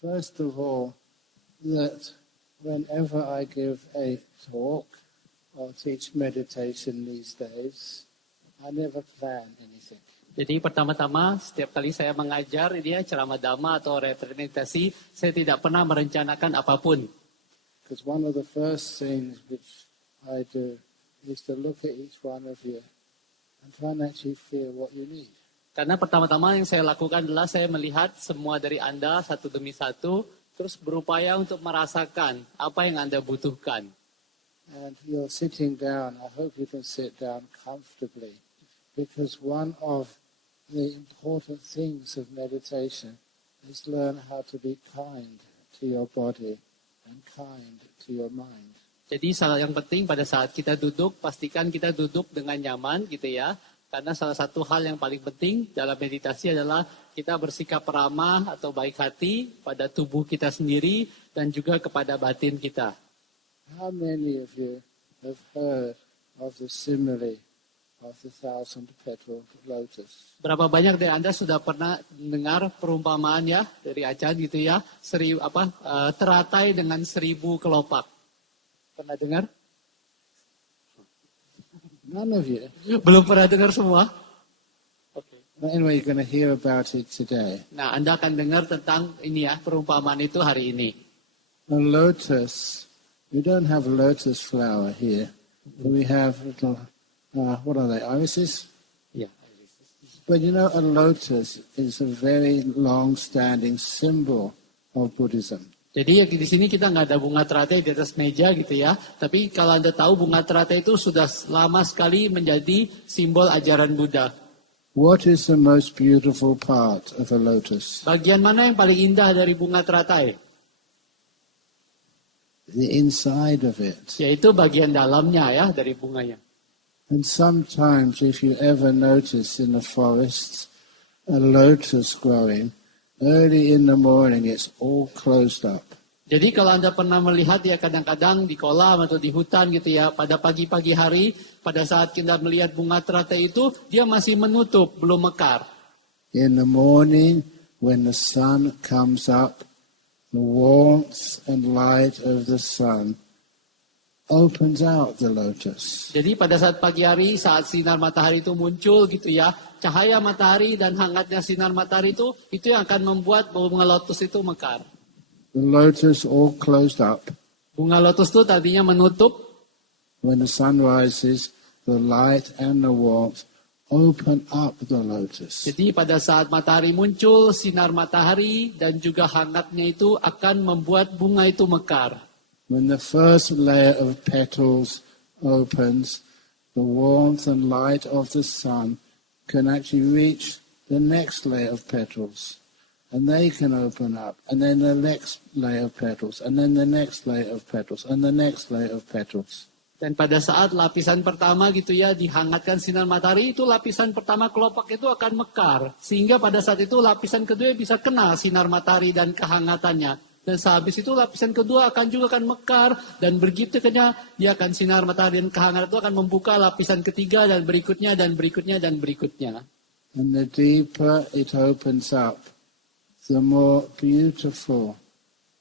First of all, that whenever I give a talk or teach meditation these days, I never plan anything. Jadi pertama-tama setiap kali saya mengajar ini ya ceramah dhamma atau retreat meditasi, saya tidak pernah merencanakan apapun. Because one of the first things which I do is to look at each one of you and try and actually feel what you need. Karena pertama-tama yang saya lakukan adalah saya melihat semua dari Anda satu demi satu, terus berupaya untuk merasakan apa yang Anda butuhkan. And you're sitting down. I hope you can sit down comfortably, because one of the important things of meditation is learn how to be kind to your body and kind to your mind. Jadi yang penting pada saat kita duduk, pastikan kita duduk dengan nyaman gitu ya. Karena salah satu hal yang paling penting dalam meditasi adalah kita bersikap ramah atau baik hati pada tubuh kita sendiri dan juga kepada batin kita. How many of you have heard of the simile of the 1,000-petaled lotus? Berapa banyak dari Anda sudah pernah dengar perumpamaan ya dari Achan gitu ya, teratai dengan 1.000 kelopak. Pernah dengar? None of you. Belum pernah dengar semua? Oke. Well, anyway, you're going to hear about it today. Nah, Anda akan dengar tentang ini ya, perumpamaan itu hari ini. A lotus, we don't have lotus flower here. We have little, what are they, irises? Ya. But you know, a lotus is a very long-standing symbol of Buddhism. Jadi di sini kita nggak ada bunga teratai di atas meja gitu ya. Tapi kalau Anda tahu bunga teratai itu sudah lama sekali menjadi simbol ajaran Buddha. What is the most beautiful part of a lotus? Bagian mana yang paling indah dari bunga teratai? The inside of it. Yaitu bagian dalamnya ya dari bunganya. And sometimes if you ever notice in the forests a lotus growing, early in the morning it's all closed up. Jadi kalau Anda pernah melihat ya kadang-kadang di kolam atau di hutan gitu ya, pada pagi-pagi hari, pada saat kita melihat bunga teratai itu, dia masih menutup, belum mekar. In the morning, when the sun comes up, the warmth and light of the sun opens out the lotus. Jadi pada saat pagi hari, saat sinar matahari itu muncul gitu ya, cahaya matahari dan hangatnya sinar matahari itu yang akan membuat bunga lotus itu mekar. The lotus all closed up. Bunga lotus itu tadinya menutup. When the sun rises, the light and the warmth open up the lotus. Jadi pada saat matahari muncul, sinar matahari dan juga hangatnya itu akan membuat bunga itu mekar. When the first layer of petals opens, the warmth and light of the sun can actually reach the next layer of petals. And they can open up. And then the next layer of petals. And then the next layer of petals. And the next layer of petals. Dan pada saat lapisan pertama gitu ya, dihangatkan sinar matahari, itu lapisan pertama kelopak itu akan mekar. Sehingga pada saat itu lapisan kedua bisa kena sinar matahari dan kehangatannya. Dan sehabis itu lapisan kedua akan mekar. Dan begitu kena dia akan sinar matahari dan kehangatan itu akan membuka lapisan ketiga dan berikutnya dan berikutnya dan berikutnya. And the deeper it opens up, the more beautiful,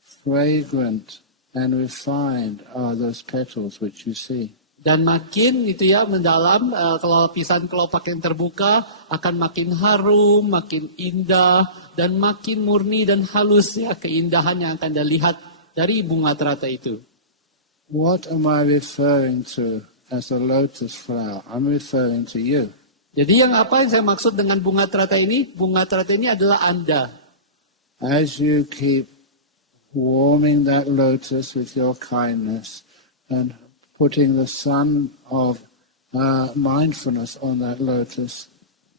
fragrant, and refined are those petals which you see. Dan makin itu ya mendalam, kalau lapisan kelopak yang terbuka akan makin harum, makin indah, dan makin murni dan halus ya keindahan yang akan Anda lihat dari bunga teratai itu. What am I referring to as a lotus flower? I'm referring to you. Jadi apa yang saya maksud dengan bunga teratai ini? Bunga teratai ini adalah Anda. As you keep warming that lotus with your kindness and putting the sun of mindfulness on that lotus,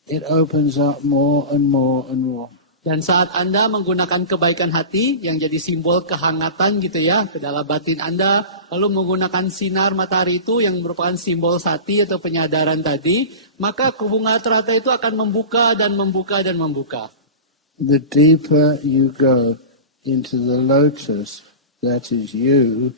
it opens up more and more and more. Dan saat Anda menggunakan kebaikan hati yang jadi simbol kehangatan gitu ya ke dalam batin Anda, lalu menggunakan sinar matahari itu yang merupakan simbol sati atau penyadaran tadi, maka bunga teratai itu akan membuka dan membuka dan membuka. The deeper you go into the lotus that is you,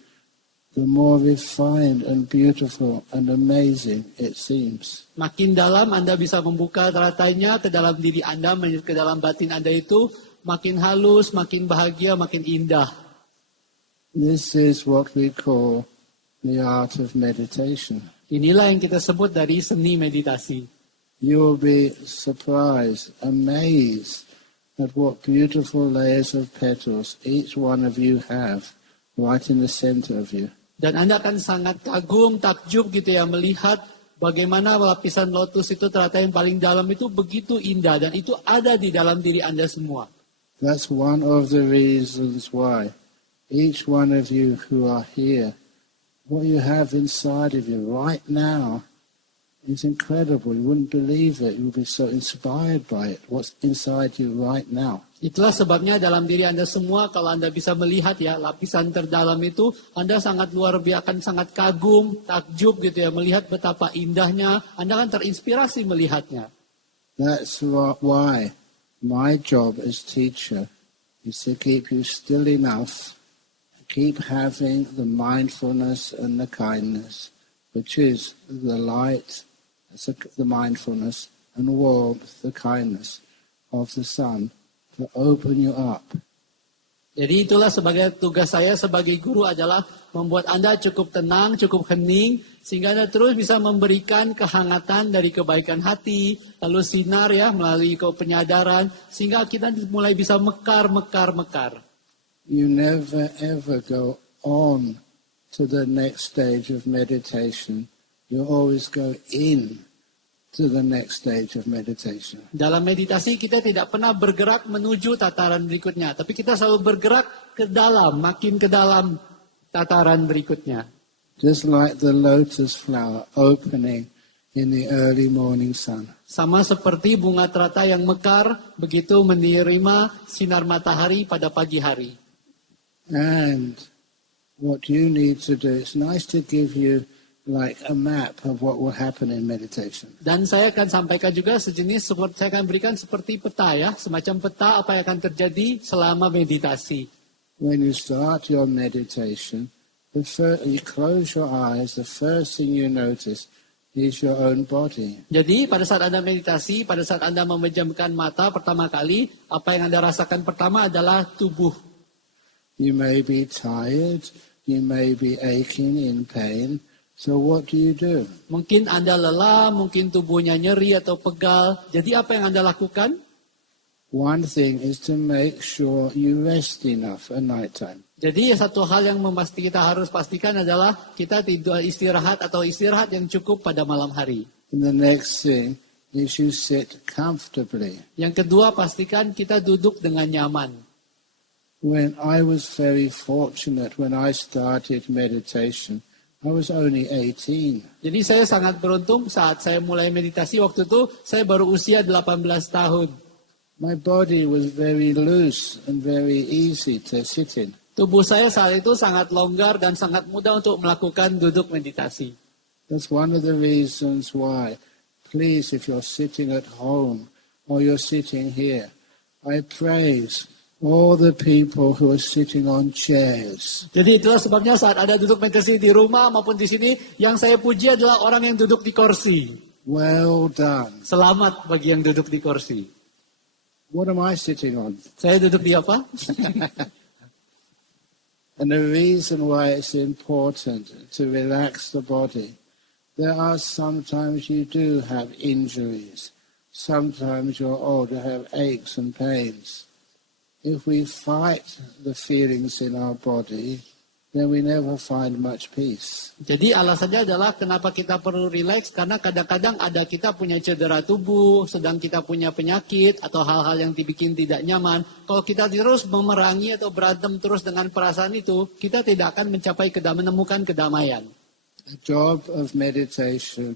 the more refined and beautiful and amazing it seems. Makin dalam Anda bisa membuka teratainya ke dalam diri Anda, ke dalam batin Anda itu, makin halus, makin bahagia, makin indah. This is what we call the art of meditation. Inilah yang kita sebut dari seni meditasi. You will be surprised, amazed at what beautiful layers of petals each one of you have right in the center of you. Dan Anda akan sangat kagum, takjub gitu ya, melihat bagaimana lapisan lotus itu ternyata yang paling dalam itu begitu indah. Dan itu ada di dalam diri Anda semua. That's one of the reasons why each one of you who are here, what you have inside of you right now is incredible. You wouldn't believe it. You would be so inspired by it. What's inside you right now. Itulah sebabnya dalam diri Anda semua, kalau Anda bisa melihat ya, lapisan terdalam itu, Anda sangat luar biasa, akan sangat kagum, takjub gitu ya, melihat betapa indahnya, Anda akan terinspirasi melihatnya. That's why my job as teacher is to keep you still enough, keep having the mindfulness and the kindness, which is the light, the mindfulness, and warmth, the kindness of the sun, to open you up. Jadi itulah sebagai tugas saya sebagai guru adalah membuat Anda cukup tenang, cukup hening, sehingga Anda terus bisa memberikan kehangatan dari kebaikan hati, lalu sinar ya melalui penyadaran, sehingga kita mulai bisa mekar. You never ever go on to the next stage of meditation. You always go in to the next stage of meditation. Dalam meditasi kita tidak pernah bergerak menuju tataran berikutnya, tapi kita selalu bergerak ke dalam, makin ke dalam tataran berikutnya. Just like the lotus flower opening in the early morning sun. Sama seperti bunga teratai yang mekar begitu menerima sinar matahari pada pagi hari. And what you need to do, it's nice to give you like a map of what will happen in meditation. Dan saya akan sampaikan juga sejenis, saya akan berikan seperti peta ya, semacam peta apa yang akan terjadi selama meditasi. When you start your meditation, you close your eyes, the first thing you notice is your own body. Jadi pada saat Anda meditasi, pada saat Anda memejamkan mata pertama kali, apa yang Anda rasakan pertama adalah tubuh. You may be tired, you may be aching in pain. So what do? Mungkin Anda lelah, mungkin tubuhnya nyeri atau pegal. Jadi apa yang Anda lakukan? One thing is to make sure you rest enough at night time. Jadi satu hal yang kita harus pastikan adalah kita tidur istirahat yang cukup pada malam hari. And the next thing is you sit comfortably. Yang kedua, pastikan kita duduk dengan nyaman. When I was very fortunate when I started meditation, I was only 18. Jadi saya sangat beruntung saat saya mulai meditasi waktu itu saya baru usia 18 tahun. My body was very loose and very easy to sit in. Tubuh saya saat itu sangat longgar dan sangat mudah untuk melakukan duduk meditasi. That's one of the reasons why, please, if you're sitting at home or you're sitting here, I praise all the people who are sitting on chairs. Jadi itulah sebabnya saat ada duduk meditasi di rumah maupun di sini, yang saya puji adalah orang yang duduk di kursi. Well done. Selamat bagi yang duduk di kursi. What am I sitting on? Saya duduk di apa? And the reason why it's important to relax the body, there are sometimes you do have injuries. Sometimes you're old, you have aches and pains. If we fight the feelings in our body, then we never find much peace. Jadi alasannya adalah kenapa kita perlu relax, karena kadang-kadang ada kita punya cedera tubuh, sedang kita punya penyakit atau hal-hal yang dibikin tidak nyaman. Kalau kita terus memerangi atau berantem terus dengan perasaan itu, kita tidak akan menemukan kedamaian. The job of meditation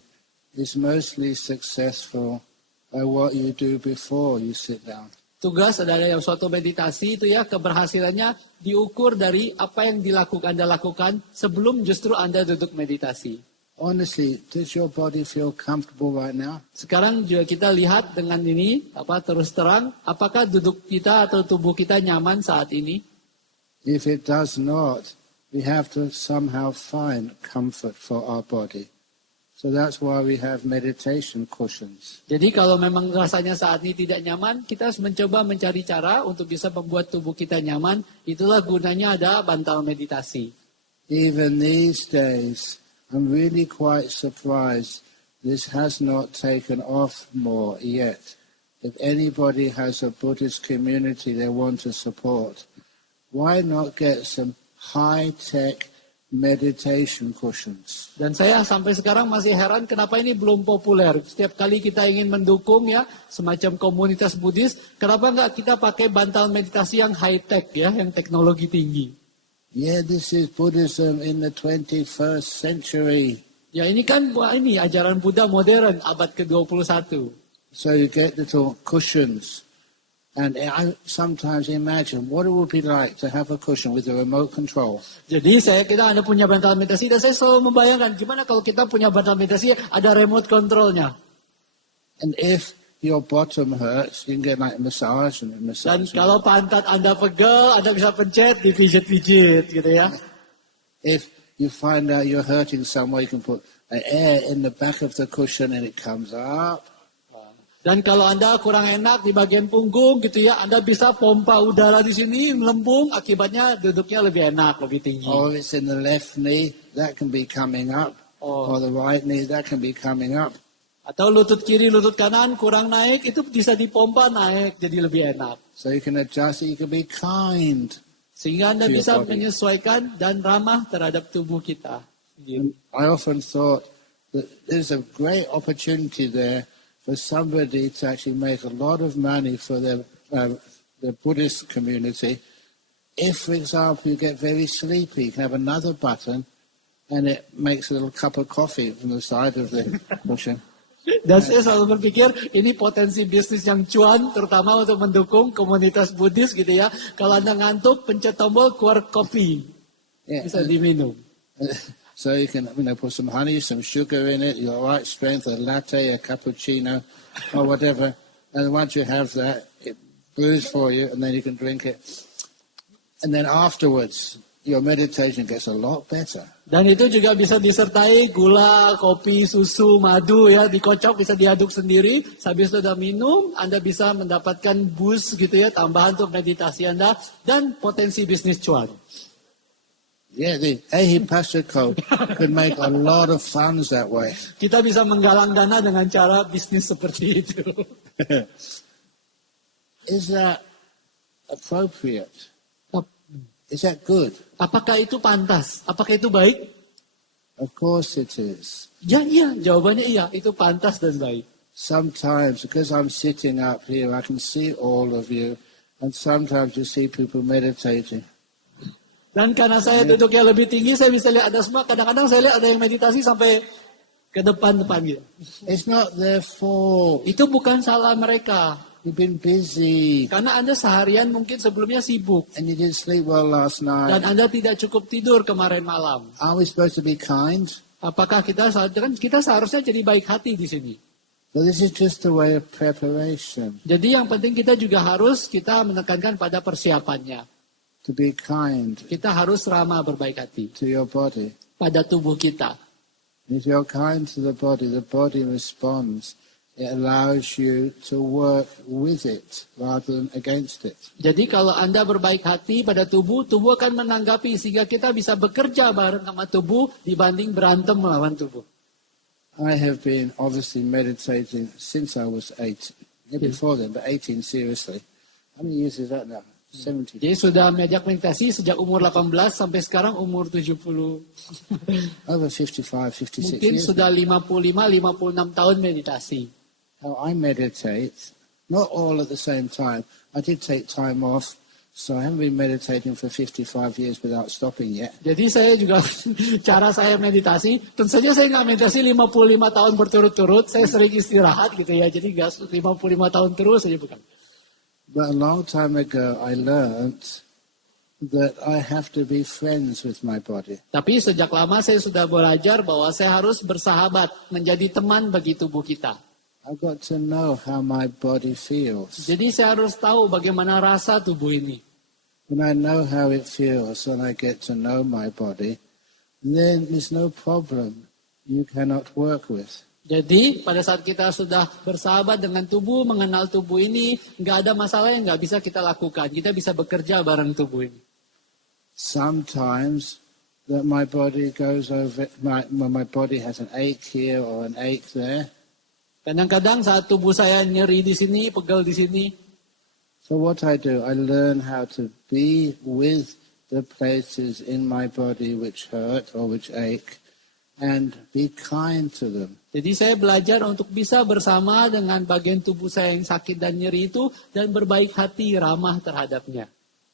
is mostly successful by what you do before you sit down. Tugas adalah suatu meditasi itu ya, keberhasilannya diukur dari apa yang Anda lakukan sebelum justru Anda duduk meditasi. Honestly, does your body feel comfortable right now? Sekarang juga kita lihat dengan ini, terus terang, apakah duduk kita atau tubuh kita nyaman saat ini? If it does not, we have to somehow find comfort for our body. So that's why we have meditation cushions. Jadi kalau memang rasanya saat ini tidak nyaman, kita harus mencoba mencari cara untuk bisa membuat tubuh kita nyaman. Itulah gunanya ada bantal meditasi. Even these days, I'm really quite surprised this has not taken off more yet. If anybody has a Buddhist community they want to support, why not get some high-tech meditation cushions? Dan saya sampai sekarang masih heran kenapa ini belum populer. Setiap kali kita ingin mendukung ya semacam komunitas Buddhis, kenapa enggak kita pakai bantal meditasi yang high-tech ya, yang teknologi tinggi. Yeah, this is Buddhism in the 21st century. Ya ini kan ini ajaran Buddha modern abad ke-21. So you get little cushions. And I sometimes imagine what it would be like to have a cushion with a remote control. Jadi kita Anda punya bantal meditasi dan saya selalu membayangkan gimana kalau kita punya bantal meditasi ada remote controlnya. And if your bottom hurts, you can get like a massage and a Dan massage. kalau pantat Anda pegel, Anda bisa pencet, dipijit-pijit gitu ya. If you find out you're hurting somewhere, you can put an air in the back of the cushion and it comes up. Dan kalau Anda kurang enak di bagian punggung gitu ya, Anda bisa pompa udara di sini melembung, akibatnya duduknya lebih enak, lebih tinggi. Or it's in the left knee, that can be coming up. Oh. Or the right knee, that can be coming up. Atau lutut kiri, lutut kanan kurang naik, itu bisa dipompa naik, jadi lebih enak. So you can adjust it, you can be kind. Sehingga Anda To your bisa body. menyesuaikan dan ramah terhadap tubuh kita. And I often thought that there's a great opportunity there for somebody to actually make a lot of money for the Buddhist community. If, for example, you get very sleepy, you can have another button and it makes a little cup of coffee from the side of the cushion. Dan saya selalu berpikir ini potensi bisnis yang cuan, terutama untuk mendukung komunitas Buddhis gitu ya. Kalau Anda ngantuk, pencet tombol keluar kopi, Yeah. bisa diminum. So you can put some honey, some sugar in it, your right strength, a latte, a cappuccino, or whatever. And once you have that, it brews for you, and then you can drink it. And then afterwards, your meditation gets a lot better. Dan itu juga bisa disertai gula, kopi, susu, madu ya, dikocok, bisa diaduk sendiri. Habis sudah minum, Anda bisa mendapatkan boost gitu ya, tambahan untuk meditasi Anda dan potensi bisnis cuan. Yeah, the Ehipassiko could make a lot of funds that way. Kita bisa menggalang dana dengan cara bisnis seperti itu. Is that appropriate? Is that good? Apakah itu pantas? Apakah itu baik? Of course it is. Ya, iya. Jawabannya iya. Itu pantas dan baik. Sometimes, because I'm sitting up here, I can see all of you. And sometimes you see people meditating. Dan karena saya duduknya lebih tinggi, saya bisa lihat ada semua. Kadang-kadang saya lihat ada yang meditasi sampai ke depan-depan gitu. It's not their fault. Itu bukan salah mereka. You've been busy. Karena Anda seharian mungkin sebelumnya sibuk. And you didn't sleep well last Dan night. Anda tidak cukup tidur kemarin malam. Are we supposed to be kind? Apakah kita seharusnya jadi baik hati di sini? So this is just a way of preparation. Jadi yang penting kita juga harus kita menekankan pada persiapannya. To be kind Kita harus ramah berbaik hati to your body. pada tubuh kita. If you're kind to the body responds. It allows you to work with it rather than against it. Jadi kalau Anda berbaik hati pada tubuh, tubuh akan menanggapi sehingga kita bisa bekerja bareng sama tubuh dibanding berantem melawan tubuh. I have been obviously meditating since I was 8. Before then, but 18 seriously. How many years is that now? 70. Jadi sudah mengajak meditasi sejak umur 18 sampai sekarang umur 70. Over 55, 56 Mungkin years. sudah 55-56 tahun meditasi. How I meditate, not all at the same time. I did take time off, so I haven't been meditating for 55 years without stopping yet. Jadi saya juga cara saya meditasi, tentu saja saya nggak meditasi 55 tahun berturut-turut, saya sering istirahat gitu ya, jadi nggak 55 tahun terus saja bukan. But a long time ago, I learned that I have to be friends with my body. Tapi sejak lama saya sudah belajar bahwa saya harus bersahabat, menjadi teman bagi tubuh kita. I've got to know how my body feels. Jadi saya harus tahu bagaimana rasa tubuh ini. When I know how it feels and I get to know my body, then there's no problem you cannot work with. Jadi pada saat kita sudah bersahabat dengan tubuh, mengenal tubuh ini, nggak ada masalah yang nggak bisa kita lakukan. Kita bisa bekerja bareng tubuh ini. Sometimes that my body goes over, my body has an ache here or an ache there. Kadang-kadang saat tubuh saya nyeri di sini, pegel di sini. So what I do, I learn how to be with the places in my body which hurt or which ache and be kind to them. Jadi saya belajar untuk bisa bersama dengan bagian tubuh saya yang sakit dan nyeri itu dan berbaik hati, ramah terhadapnya.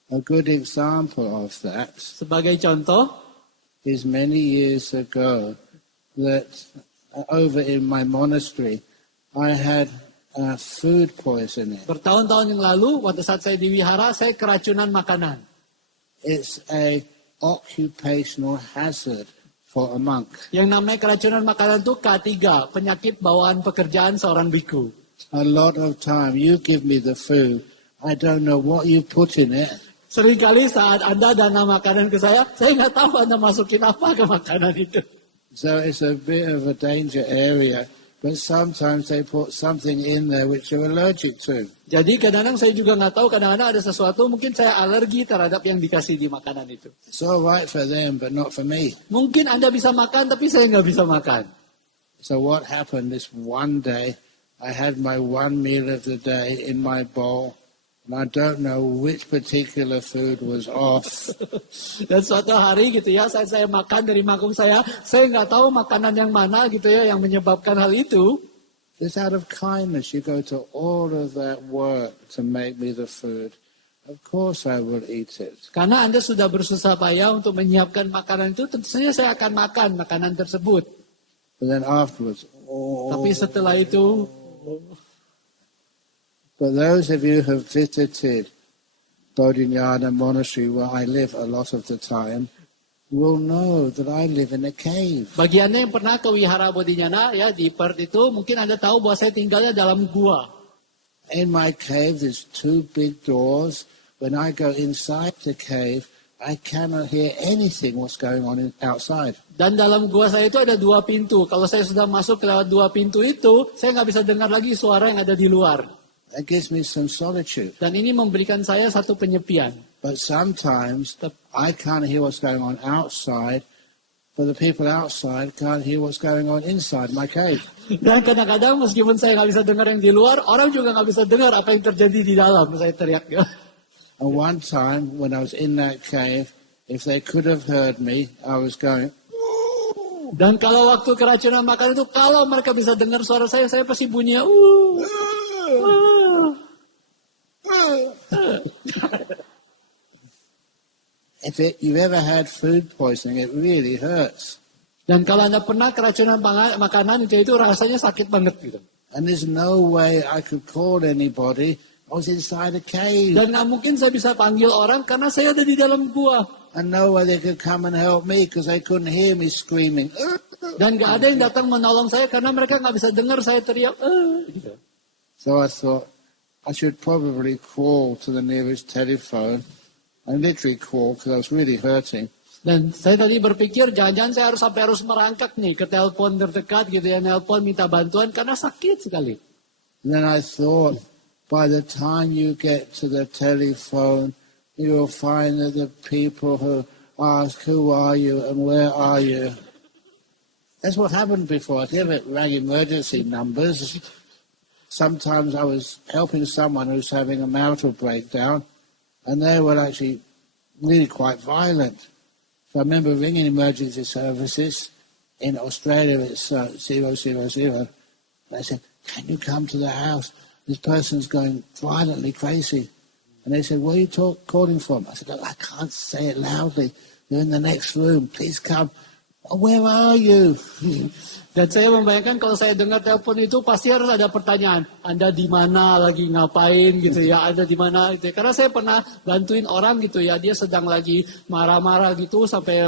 A good example of that Sebagai contoh, is many years ago that over in my monastery I had food poisoning. bertahun-tahun yang lalu, waktu saat saya di wihara, saya keracunan makanan. It's a occupational hazard for a monk. Yang namanya keracunan makanan itu K3, penyakit bawaan pekerjaan seorang biku. A lot of time you give me the food, I don't know what you put in it. Seringkali saat Anda dana makanan ke saya nggak tahu Anda masukin apa ke makanan itu. So it's a bit of a danger area, but sometimes they put something in there which you're allergic to. Jadi kadang-kadang saya juga nggak tahu, kadang-kadang ada sesuatu mungkin saya alergi terhadap yang dikasih di makanan itu. It's all right for them, but not for me. Mungkin Anda bisa makan, tapi saya nggak bisa makan. So what happened is one day, I had my one meal of the day in my bowl, and I don't know which particular food was off. Dan suatu hari gitu ya, saya makan dari mangkuk saya nggak tahu makanan yang mana gitu ya yang menyebabkan hal itu. Just out of kindness, you go to all of that work to make me the food. Of course I will eat it. Karena Anda sudah bersusah payah untuk menyiapkan makanan itu, tentu saja saya akan makan makanan tersebut. But then afterwards, Tapi setelah itu, for those of you who have visited Bodhinyana Monastery, where I live a lot of the time, will know that I live in a cave. bagi Anda yang pernah ke Wihara Bodhinyana ya di Perth itu, mungkin Anda tahu bahwa saya tinggalnya dalam gua. In my cave, there's two big doors. When I go inside the cave, I cannot hear anything what's going on outside. Dan dalam gua saya itu ada 2 pintu. Kalau saya sudah masuk lewat 2 pintu itu, saya nggak bisa dengar lagi suara yang ada di luar. That gives me some solitude. Dan ini memberikan saya satu penyepian. But sometimes I can't hear what's going on outside, but the people outside can't hear what's going on inside my cave. Dan kadang-kadang meskipun saya nggak bisa dengar yang di luar, orang juga nggak bisa dengar apa yang terjadi di dalam. Saya teriak. And one time when I was in that cave, if they could have heard me, I was going, Dan kalau waktu keracunan makan itu, kalau mereka bisa dengar suara saya pasti bunyinya. If you've ever had food poisoning, it really hurts. Dan kalau Anda pernah keracunan makanan itu rasanya sakit banget gitu. And there's no way I could call anybody. I was inside a cave. Dan nggak mungkin saya bisa panggil orang karena saya ada di dalam gua. And no way they could come and help me because they couldn't hear me screaming. Dan nggak ada yang datang menolong saya karena mereka nggak bisa dengar saya teriak. Gitu. So I thought I should probably crawl to the nearest telephone. I literally crawled because I was really hurting. Dan saya tadi berpikir jangan-jangan saya harus merangkak nih ke telepon terdekat gitu ya, nelpon minta bantuan karena sakit sekali. And then I thought, by the time you get to the telephone, you'll find that the people who ask, who are you and where are you? That's what happened before. I never rang emergency numbers. Sometimes I was helping someone who's having a marital breakdown, and they were actually really quite violent. So I remember ringing emergency services. In Australia, it's 000. And I said, can you come to the house? This person's going violently crazy. And they said, where are you calling from? I said, oh, I can't say it loudly. They're in the next room. Please come. Oh, where are you? Dan saya membayangkan kalau saya dengar telepon itu pasti harus ada pertanyaan. Anda di mana, lagi ngapain gitu ya, Anda di mana gitu ya. Karena saya pernah bantuin orang gitu ya, dia sedang lagi marah-marah gitu sampai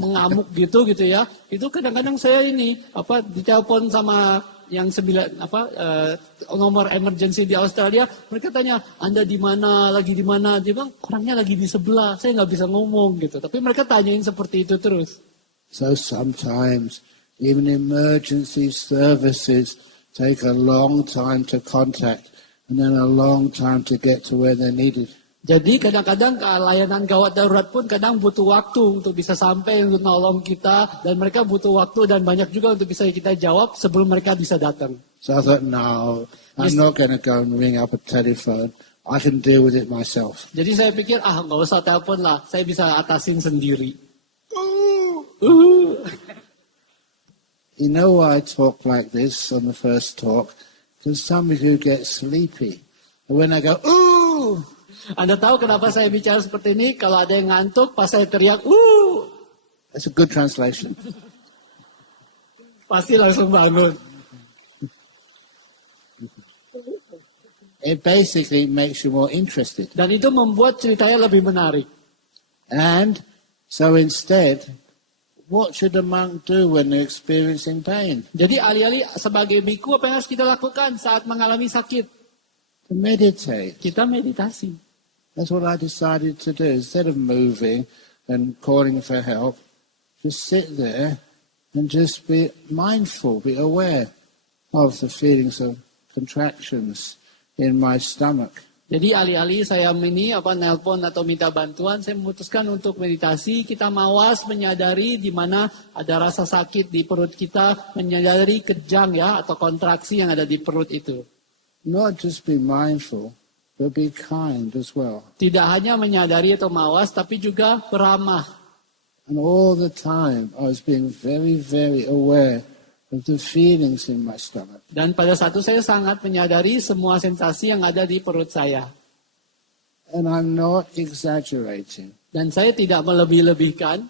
mengamuk gitu ya. Itu kadang-kadang saya ditelepon sama yang nomor emergency di Australia, mereka tanya, Anda di mana, lagi di mana? Dia bilang, orangnya lagi di sebelah, saya nggak bisa ngomong gitu. Tapi mereka tanyain seperti itu terus. So sometimes Even emergency services take a long time to contact and then a long time to get to where they're needed. Jadi kadang-kadang layanan gawat darurat pun kadang butuh waktu untuk bisa sampai untuk nolong kita. Dan mereka butuh waktu dan banyak juga untuk bisa kita jawab sebelum mereka bisa datang. So I thought, no, I'm not going to go and ring up a telephone. I can deal with it myself. Jadi saya pikir, nggak usah telepon lah. Saya bisa atasin sendiri. You know why I talk like this on the first talk? Because some of you get sleepy. And when I go, ooh! Anda tahu kenapa saya bicara seperti ini? Kalau ada yang ngantuk, pas saya teriak, That's a good translation. pasti langsung bangun. It basically makes you more interested. Dan itu membuat ceritanya lebih menarik. And so instead, what should a monk do when they're experiencing pain? Jadi alih-alih sebagai biku, apa yang harus kita lakukan saat mengalami sakit? To meditate. Kita meditasi. That's what I decided to do. Instead of moving and calling for help, just sit there and just be mindful, be aware of the feelings of contractions in my stomach. Jadi alih-alih saya nelpon atau minta bantuan, saya memutuskan untuk meditasi. Kita mawas menyadari di mana ada rasa sakit di perut kita, menyadari kejang ya atau kontraksi yang ada di perut itu. Not just be mindful, but be kind as well. Tidak hanya menyadari atau mawas, tapi juga beramah. And all the time I was being very, very aware of the feelings in my stomach. Dan pada saat itu saya sangat menyadari semua sensasi yang ada di perut saya. And I'm not exaggerating. Dan saya tidak melebih-lebihkan.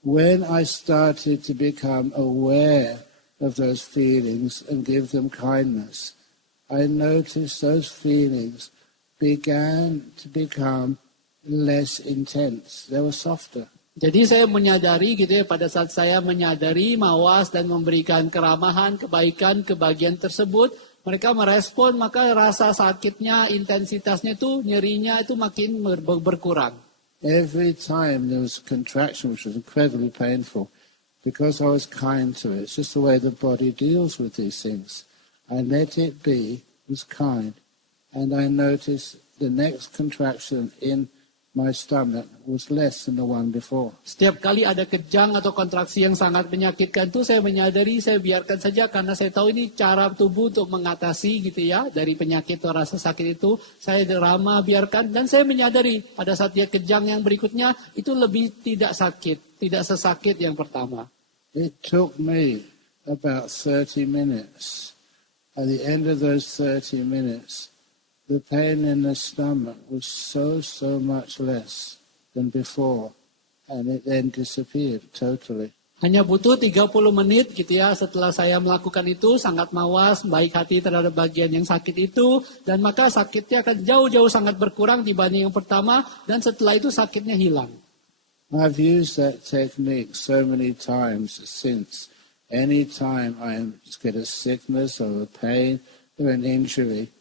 When I started to become aware of those feelings and give them kindness, I noticed those feelings began to become less intense. They were softer. Jadi saya menyadari gitu ya, pada saat saya menyadari, mawas dan memberikan keramahan, kebaikan ke bagian tersebut, mereka merespon, maka rasa sakitnya, intensitasnya itu, nyerinya itu makin berkurang. Every time there was a contraction, which was incredibly painful, because I was kind to it. It's just the way the body deals with these things. I let it be, was kind, and I noticed the next contraction in my stomach was less than the one before. Setiap kali ada kejang atau kontraksi yang sangat menyakitkan itu saya menyadari, saya biarkan saja karena saya tahu ini cara tubuh untuk mengatasi gitu ya dari penyakit atau rasa sakit itu. Saya ramah biarkan dan saya menyadari pada saat dia kejang yang berikutnya itu lebih tidak sakit, tidak sesakit yang pertama. It took me about 30 minutes. At the end of those 30 minutes, the pain in the stomach was so much less than before, and it then disappeared totally. Hanya butuh 30 menit gitu ya setelah saya melakukan itu, sangat mawas, baik hati terhadap bagian yang sakit itu, dan maka sakitnya akan jauh-jauh sangat berkurang dibanding yang pertama, dan setelah itu sakitnya hilang. I've used that technique so many times since. Any time I get a sickness or a pain or an injury,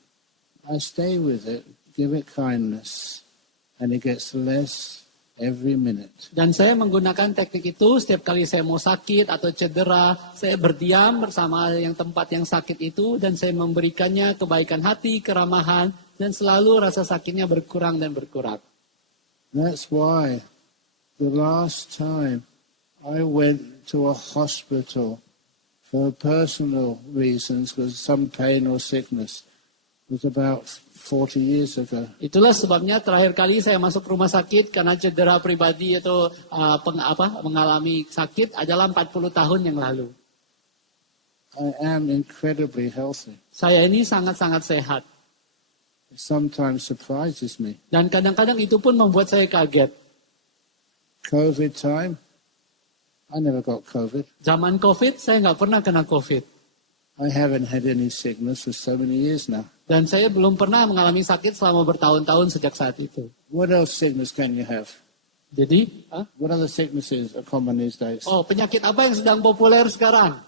I stay with it, give it kindness, and it gets less every minute. Dan saya menggunakan teknik itu setiap kali saya mau sakit atau cedera, saya berdiam bersama yang tempat yang sakit itu dan saya memberikannya kebaikan hati, keramahan, dan selalu rasa sakitnya berkurang dan berkurang. That's why the last time I went to a hospital for personal reasons, because some pain or sickness, was about 40 years ago. Itulah sebabnya terakhir kali saya masuk rumah sakit karena cedera pribadi atau mengalami sakit adalah 40 tahun yang lalu. I am incredibly healthy. Saya ini sangat-sangat sehat. It sometimes surprises me. Dan kadang-kadang itu pun membuat saya kaget. COVID time, I never got COVID. Zaman COVID, saya nggak pernah kena COVID. I haven't had any sickness for so many years now. Dan saya belum pernah mengalami sakit selama bertahun-tahun sejak saat itu. What else sickness can you have? Jadi, What other sicknesses are common these days? penyakit apa yang sedang populer sekarang?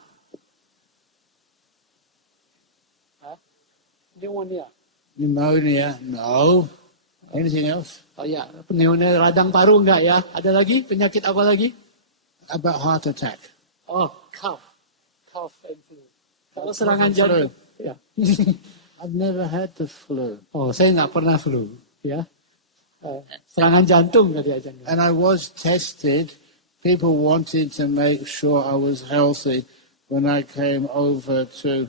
Pneumonia. Pneumonia? No. Anything else? Oh ya, pneumonia radang paru enggak ya? Ada lagi? Penyakit apa lagi? About heart attack? Oh, cough. Cough and flu. Kalau serangan jantung, ya. I've never had the flu. Oh, saya nggak pernah flu, ya. Serangan jantung tadi aja. And I was tested. People wanted to make sure I was healthy when I came over to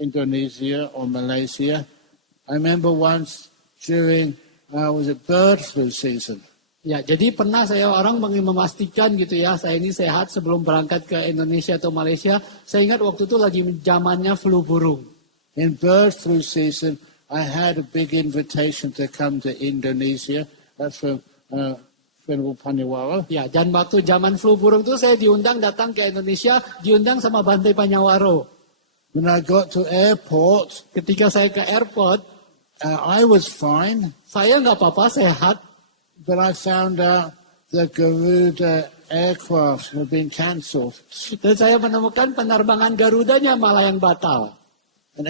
Indonesia or Malaysia. I remember once during was it bird flu season. Ya, jadi pernah orang ingin memastikan gitu ya, saya ini sehat sebelum berangkat ke Indonesia atau Malaysia. Saya ingat waktu itu lagi zamannya flu burung. In bird flu season, I had a big invitation to come to Indonesia. That's from Venerable Panyawaro. Ya, dan waktu zaman flu burung itu saya diundang datang ke Indonesia, diundang sama Bante Panyawaro. When I got to airport, ketika saya ke airport, I was fine. Saya nggak apa-apa, sehat. But I found out the Garuda aircraft had been cancelled. Dan saya menemukan penerbangan Garudanya malah yang batal. And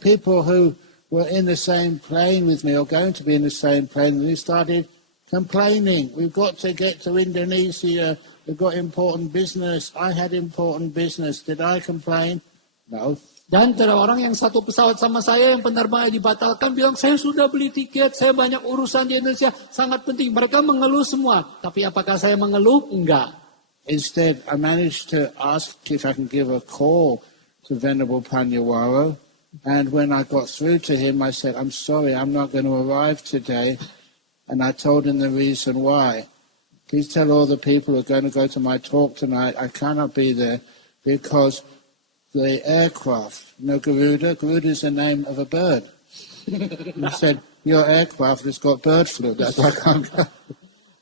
people who were in the same plane with me or going to be in the same plane, they started complaining. We've got to get to Indonesia. We've got important business. I had important business. Did I complain? No. Dan ada orang yang satu pesawat sama saya yang penerbangan dibatalkan bilang saya sudah beli tiket, saya banyak urusan di Indonesia, sangat penting. Mereka mengeluh semua. Tapi apakah saya mengeluh? Enggak. Instead, I managed to ask if I can give a call to Venerable Panyawaro. And when I got through to him, I said, I'm sorry, I'm not going to arrive today. And I told him the reason why. Please tell all the people who are going to go to my talk tonight, I cannot be there because the aircraft, Garuda is the name of a bird. He said, your aircraft has got bird flu, that's why I can't go.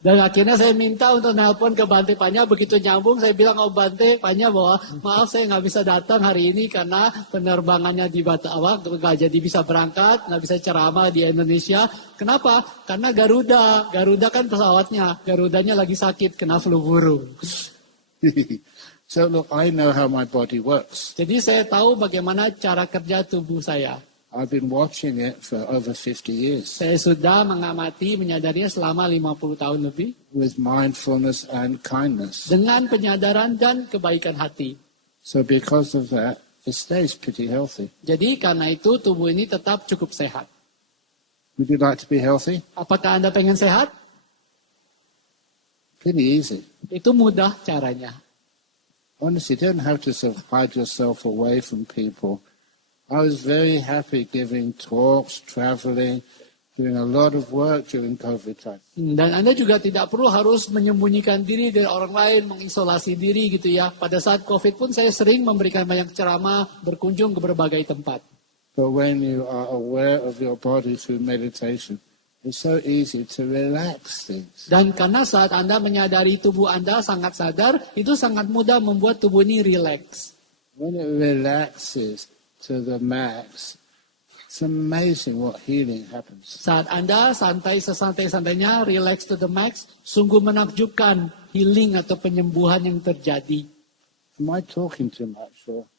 Dan akhirnya saya minta untuk nelpon ke Bante Panya, begitu nyambung saya bilang, oh Bante Panya bahwa maaf saya nggak bisa datang hari ini karena penerbangannya dibatal, nggak jadi bisa berangkat, nggak bisa ceramah di Indonesia. Kenapa? Karena Garuda kan pesawatnya, Garudanya lagi sakit, kena flu burung. So look, I know how my body works. Jadi saya tahu bagaimana cara kerja tubuh saya. I've been watching it for over 50 years. Saya sudah mengamati, menyadarinya selama 50 tahun lebih. With mindfulness and kindness. Dengan penyadaran dan kebaikan hati. So because of that, it stays pretty healthy. Jadi karena itu tubuh ini tetap cukup sehat. Would you like to be healthy? Apakah Anda pengen sehat? Pretty easy. Itu mudah caranya. Honestly, you don't have to sort of hide yourself away from people. I was very happy giving talks, traveling, doing a lot of work during COVID time. Dan Anda juga tidak perlu harus menyembunyikan diri dari orang lain, mengisolasi diri gitu ya. Pada saat COVID pun saya sering memberikan banyak ceramah, berkunjung ke berbagai tempat. But when you are aware of your body through meditation, it's so easy to relax things. Dan karena saat Anda menyadari tubuh Anda sangat sadar, itu sangat mudah membuat tubuh ini rileks. When it relaxes to the max, it's amazing what healing happens. Saat Anda santai sesantai-santainya, relax to the max, sungguh menakjubkan healing atau penyembuhan yang terjadi. Am I talking too much or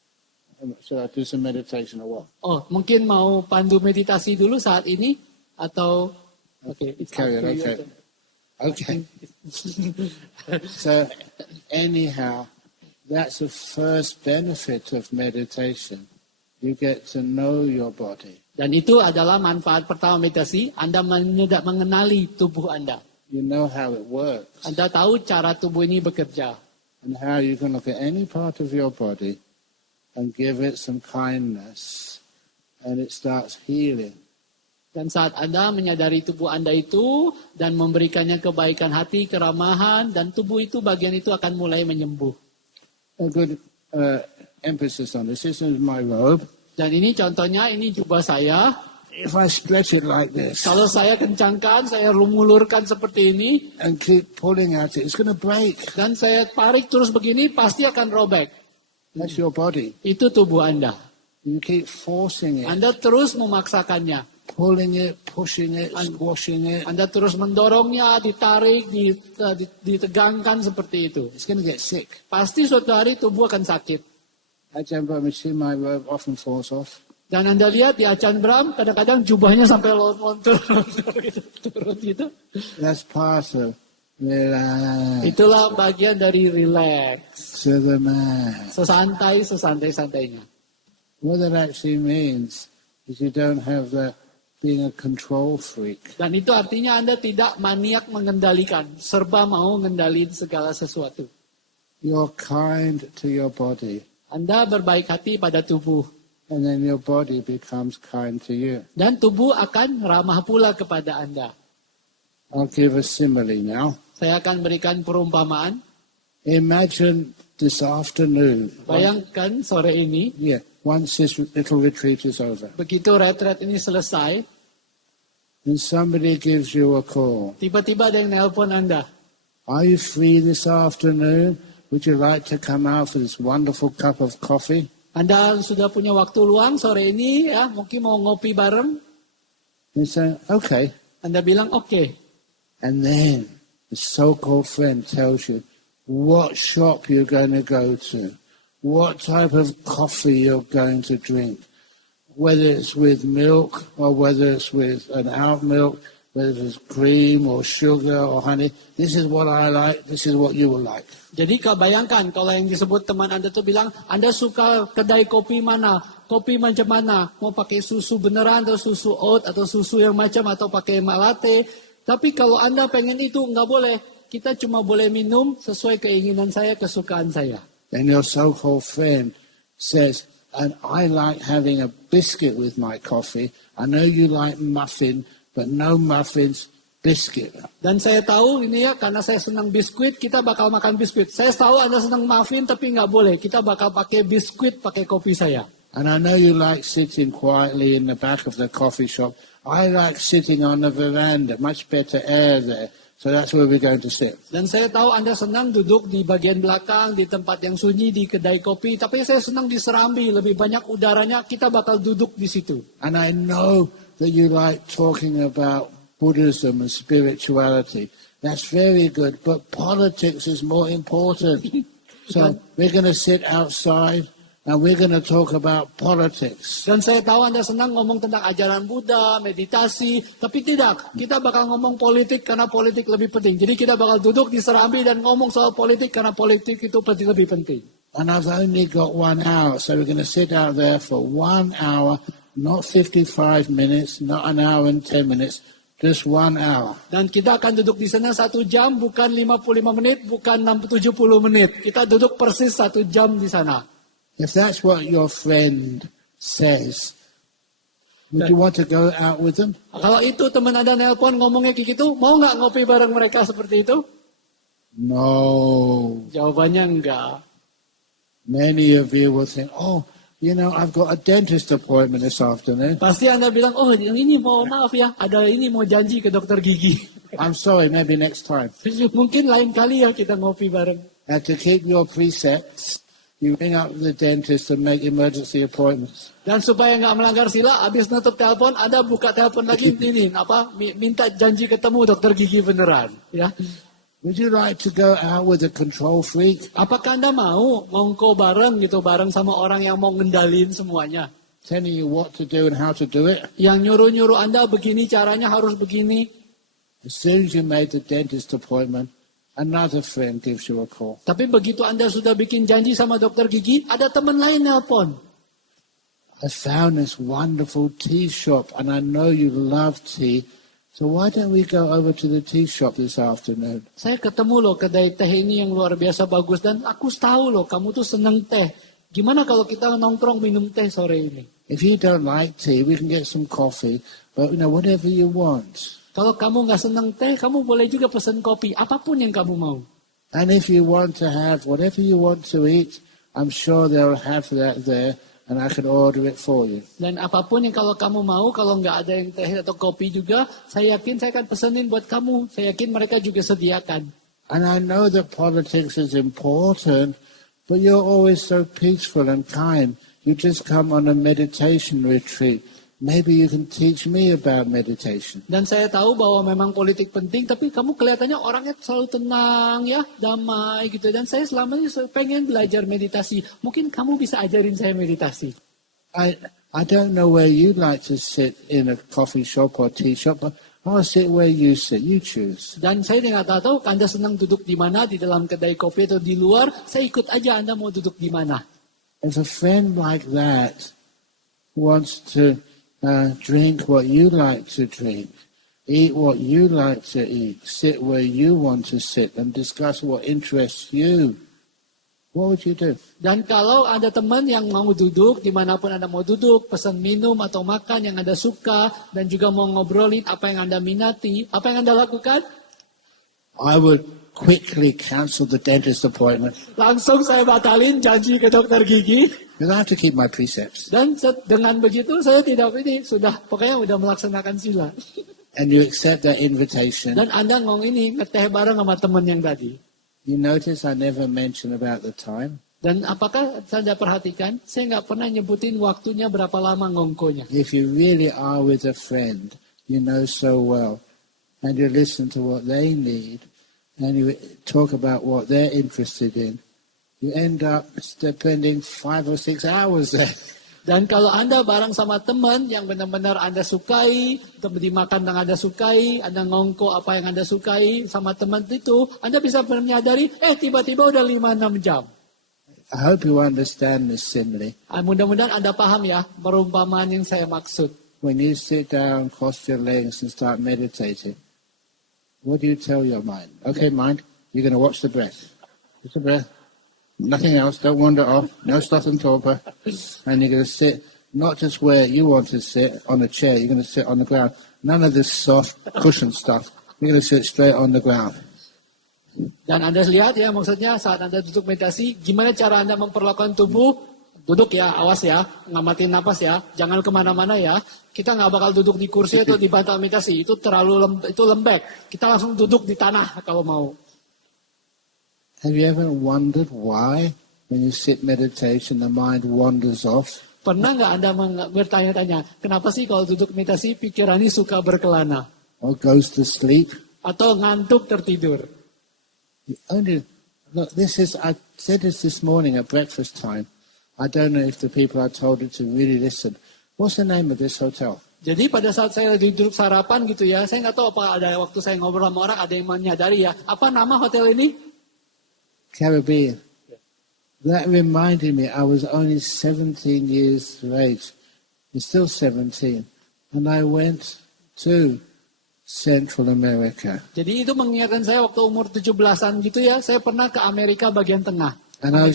should I do some meditation or what? Oh, mungkin mau pandu meditasi dulu saat ini atau okay, it's carry on, okay. Okay. So anyhow, that's the first benefit of meditation. You get to know your body. Dan itu adalah manfaat pertama meditasi, Anda mengenali tubuh Anda. You know how it works. Anda tahu cara tubuh ini bekerja. And how you can look at any part of your body and give it some kindness and it starts healing. Dan saat Anda menyadari tubuh Anda itu dan memberikannya kebaikan hati, keramahan, dan tubuh itu bagian itu akan mulai menyembuh. A good emphasis on this. This is my robe. Dan ini contohnya, ini jubah saya. If I stretch it like this Kalau saya kencangkan, saya mengulurkan seperti ini. and keep pulling at it, it's going to break. Dan saya tarik terus begini, pasti akan robek. That's your body. Itu tubuh Anda. You keep forcing it, Anda terus memaksakannya. pulling it, pushing it, squashing it. Anda terus mendorongnya, ditarik, ditegangkan seperti itu. It's going to get sick. Pasti suatu hari tubuh akan sakit. Ajahn Brahmacharya, my robe often falls off. Dan Anda lihat di Ajahn Brahm, kadang-kadang jubahnya sampai lontor gitu, turun gitu. That's part of Relax Itulah bagian dari relax. to the max. Sesantai-santainya. What that actually means is you don't have being a control freak. Dan itu artinya Anda tidak maniak mengendalikan. Serba mau ngendaliin segala sesuatu. You're kind to your body, Anda berbaik hati pada tubuh. and then your body becomes kind to you. Dan tubuh akan ramah pula kepada Anda. I'll give a simile now. Saya akan berikan perumpamaan. Imagine this afternoon. Bayangkan sore ini, Once this little retreat is over, begitu retret ini selesai, and somebody gives you a call. tiba-tiba ada yang nelpon Anda. Are you free this afternoon? Would you like to come out for this wonderful cup of coffee? Anda sudah punya waktu luang sore ini, ya, mungkin mau ngopi bareng. You say, okay. Anda bilang oke. And then the so-called friend tells you what shop you're going to go to, what type of coffee you're going to drink, whether it's with milk or whether it's with an out milk, whether it's cream or sugar or honey. This is what I like, this is what you will like. Jadi bayangkan kalau yang disebut teman Anda tuh bilang, Anda suka kedai kopi mana, kopi macam mana, mau pakai susu beneran atau susu oat atau susu yang macam atau pakai latte. Tapi kalau Anda pengen itu nggak boleh, kita cuma boleh minum sesuai keinginan saya, kesukaan saya. Then your so-called friend says, and I like having a biscuit with my coffee. I know you like muffin, but no muffins, biscuit. Dan saya tahu ini ya, karena saya senang biskuit, kita bakal makan biskuit. Saya tahu Anda senang muffin, tapi nggak boleh. Kita bakal pakai biskuit, pakai kopi saya. And I know you like sitting quietly in the back of the coffee shop. I like sitting on the veranda, much better air there. So that's where we're going to sit. Dan saya tahu Anda senang duduk di bagian belakang, di tempat yang sunyi, di kedai kopi. Tapi saya senang di serambi, lebih banyak udaranya, kita bakal duduk di situ. And I know that you like talking about Buddhism and spirituality. That's very good, but politics is more important. So we're going to sit outside and we're going to talk about politics. Dan saya tahu Anda senang ngomong tentang ajaran Buddha, meditasi. Tapi tidak, kita bakal ngomong politik karena politik lebih penting. Jadi kita bakal duduk di serambi dan ngomong soal politik karena politik itu lebih penting. And I've only got 1 hour, so we're going to sit out there for 1 hour, not 55 minutes, not an hour and 10 minutes, just 1 hour. Dan kita akan duduk di sana 1 jam, bukan 55 menit, bukan 70 menit. Kita duduk persis 1 jam di sana. If that's what your friend says, would you want to go out with them? Kalau itu teman Anda nelpon ngomongnya kayak gitu, mau nggak ngopi bareng mereka seperti itu? No. Jawabannya enggak. Many of you will think, oh, you know, I've got a dentist appointment this afternoon. Pasti Anda bilang, oh yang ini mau maaf ya, ada ini mau janji ke dokter gigi. I'm sorry, maybe next time. Mungkin lain kali ya kita ngopi bareng. And to keep your precepts, you ring up the dentist and make emergency appointments. Dan supaya nggak melanggar sila, habis nutup telepon, Anda buka telepon lagi, minta janji ketemu dokter gigi beneran. Ya. Would you like to go out with a control freak? Apakah Anda mau ngongko bareng gitu, bareng sama orang yang mau ngendalin semuanya? Telling you what to do and how to do it? Yang nyuruh-nyuruh Anda begini, caranya harus begini. As soon as you made the dentist appointment, another friend gives you a call. Tapi begitu Anda sudah bikin janji sama dokter gigi, ada teman lain nelpon. I found this wonderful tea shop and I know you love tea. So why don't we go over to the tea shop this afternoon? Saya ketemu loh kedai teh ini yang luar biasa bagus dan aku tahu loh kamu tuh seneng teh. Gimana kalau kita nongkrong minum teh sore ini? If you don't like tea, we can get some coffee, but you know, whatever you want. Kalau kamu nggak seneng teh, kamu boleh juga pesen kopi, apapun yang kamu mau. And if you want to have whatever you want to eat, I'm sure they'll have that there. And I can order it for you. Dan apapun yang kalau kamu mau, kalau nggak ada yang teh atau kopi juga, saya yakin saya akan pesenin buat kamu. Saya yakin mereka juga sediakan. And I know that politics is important, but you're always so peaceful and kind. You just come on a meditation retreat. Maybe you can teach me about meditation. Dan saya tahu bahwa memang politik penting, tapi kamu kelihatannya orangnya selalu tenang ya, damai gitu. Dan saya selama ini pengen belajar meditasi. Mungkin kamu bisa ajarin saya meditasi. I don't know where you like to sit in a coffee shop or tea shop, but I'll sit where you sit. You choose. Dan saya tidak tahu Anda senang duduk di mana, di dalam kedai kopi atau di luar. Saya ikut aja Anda mau duduk di mana. If a friend like that wants to drink what you like to drink, eat what you like to eat, sit where you want to sit, and discuss what interests you, what would you do? Dan kalau ada teman yang mau duduk, dimanapun Anda mau duduk, pesan minum atau makan yang Anda suka, dan juga mau ngobrolin apa yang Anda minati, apa yang Anda lakukan? I would quickly cancel the dentist appointment Langsung saya batalin janji ke dokter gigi. because I have to keep my precepts. Dan dengan begitu saya tidak pokoknya udah melaksanakan sila. And you accept that invitation. Dan Anda ngomong ini ngeteh bareng sama teman yang tadi. You notice I never mention about the time. Dan apakah Anda perhatikan, saya nggak pernah nyebutin waktunya berapa lama ngongkonya. If you really are with a friend you know so well, and you listen to what they need, and you talk about what they're interested in, you end up spending 5 or 6 hours there. Dan kalau Anda bareng sama teman yang benar-benar Anda sukai, dimakan yang Anda sukai, Anda ngongko apa yang Anda sukai sama teman itu, Anda bisa menyadari, tiba-tiba udah 5-6 jam. I hope you understand this simile. Mudah-mudahan Anda paham ya, perumpamaan yang saya maksud. When you sit down, cross your legs and start meditating, what do you tell your mind? Okay, mind, you're going to watch the breath. Watch the breath. Nothing else, don't wander off, no sloth and torpor. And you're going to sit, not just where you want to sit, on a chair, you're going to sit on the ground. None of this soft cushion stuff. You're going to sit straight on the ground. Dan Anda lihat ya, maksudnya saat Anda duduk meditasi, gimana cara Anda memperlakukan tubuh? Duduk ya, awas ya, ngamatin napas ya, jangan kemana-mana ya. Kita nggak bakal duduk di kursi atau di bantal meditasi, itu itu lembek. Kita langsung duduk di tanah kalau mau. Have you ever wondered why, when you sit meditation, the mind wanders off? Pernah nggak Anda bertanya-tanya, kenapa sih kalau duduk meditasi pikirannya suka berkelana? Or goes to sleep? Atau ngantuk tertidur? Look, I said this morning at breakfast time. I don't know if the people I told it to really listen. What's the name of this hotel? Jadi pada saat saya lagi duduk sarapan gitu ya, saya nggak tahu apa ada waktu saya ngobrol sama orang, ada yang menyadari ya, apa nama hotel ini? Caribbean. That reminded me I was only 17 years of age. I'm still 17. And I went to Central America. Jadi itu mengingatkan saya waktu umur 17-an gitu ya, saya pernah ke Amerika bagian tengah. And I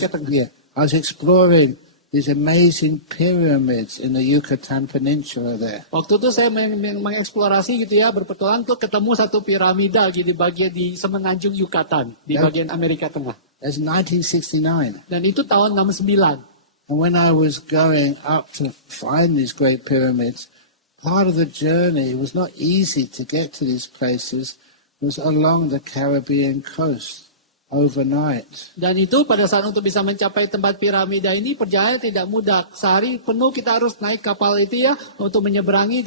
was exploring these amazing pyramids in the Yucatan Peninsula there. Waktu itu saya mengeksplorasi gitu ya, berpetualang tuh ketemu satu piramida gitu di semenanjung Yucatan, di bagian Amerika Tengah. That's 1969. Dan itu tahun 69. And when I was going up to find these great pyramids, part of the journey, it was not easy to get to these places, was along the Caribbean coast overnight. Dan itu pada saat untuk bisa mencapai tempat piramida ini perjalanan tidak mudah. Sehari penuh kita harus naik kapal itu ya untuk menyeberangi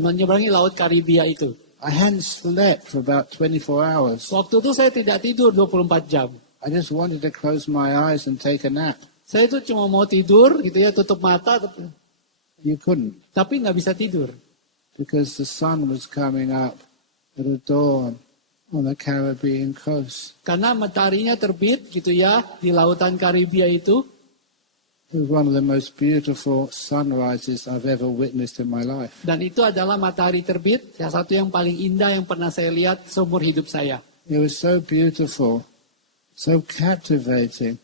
menyeberangi laut Karibia itu. I hadn't slept for about 24 hours. Waktu itu saya tidak tidur 24 jam. I just wanted to close my eyes and take a nap. Saya itu cuma mau tidur gitu ya, tutup mata. You couldn't. Tapi nggak bisa tidur. Because the sun was coming up at a dawn on the Caribbean coast. Karena mataharinya terbit gitu ya di lautan Karibia itu. It was one of the most beautiful sunrises I've ever witnessed in my life. Dan itu adalah matahari terbit, salah satu yang paling indah yang pernah saya lihat seumur hidup saya. It was so beautiful, so captivating,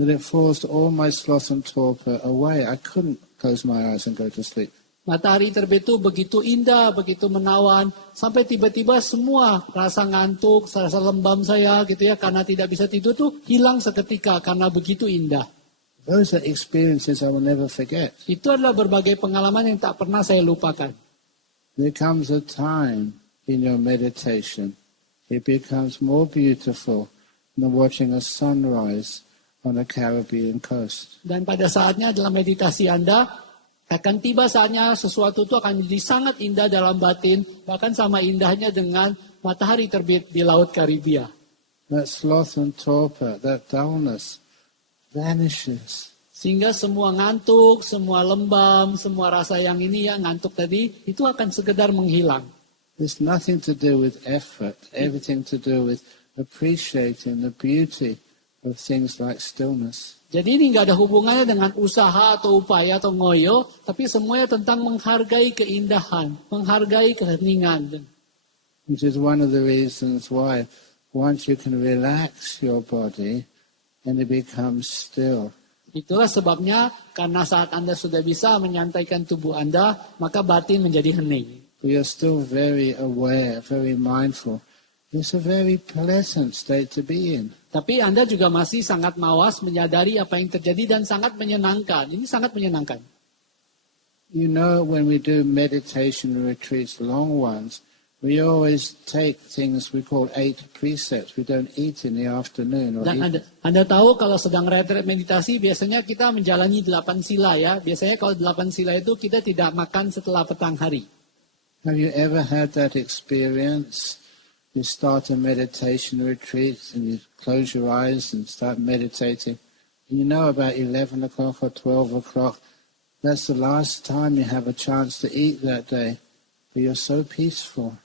that it forced all my sloth and torpor away. I couldn't close my eyes and go to sleep. Matahari terbit itu begitu indah, begitu menawan, sampai tiba-tiba semua rasa ngantuk, rasa lembam saya gitu ya, karena tidak bisa tidur tuh hilang seketika karena begitu indah. Those are experiences I will never forget. Itu adalah berbagai pengalaman yang tak pernah saya lupakan. There comes a time in your meditation, it becomes more beautiful than watching a sunrise on a Caribbean coast. Dan pada saatnya dalam meditasi Anda, akan tiba saatnya sesuatu itu akan menjadi sangat indah dalam batin, bahkan sama indahnya dengan matahari terbit di Laut Karibia. That sloth and torpor, that dullness, vanishes. Sehingga semua ngantuk, semua lembam, semua rasa yang ini ya ngantuk tadi, itu akan sekedar menghilang. There's nothing to do with effort, everything to do with appreciating the beauty of things like stillness. Jadi ini nggak ada hubungannya dengan usaha atau upaya atau ngoyo, tapi semuanya tentang menghargai keindahan, menghargai keheningan. Which is one of the reasons why once you can relax your body and it becomes still. Itulah sebabnya karena saat Anda sudah bisa menyantaikan tubuh Anda, maka batin menjadi hening. We are still very aware, very mindful. It's a very pleasant state to be in. Tapi Anda juga masih sangat mawas menyadari apa yang terjadi dan sangat menyenangkan. Ini sangat menyenangkan. You know, when we do meditation retreats, long ones, we always take things we call 8 precepts. We don't eat in the afternoon. Dan Anda tahu kalau sedang retret meditasi, biasanya kita menjalani 8 sila ya. Biasanya kalau 8 sila itu kita tidak makan setelah petang hari. Have you ever had that experience? You start a meditation retreat and you close your eyes and start meditating. And you know about 11 o'clock or 12 o'clock, that's the last time you have a chance to eat that day. But you're so peaceful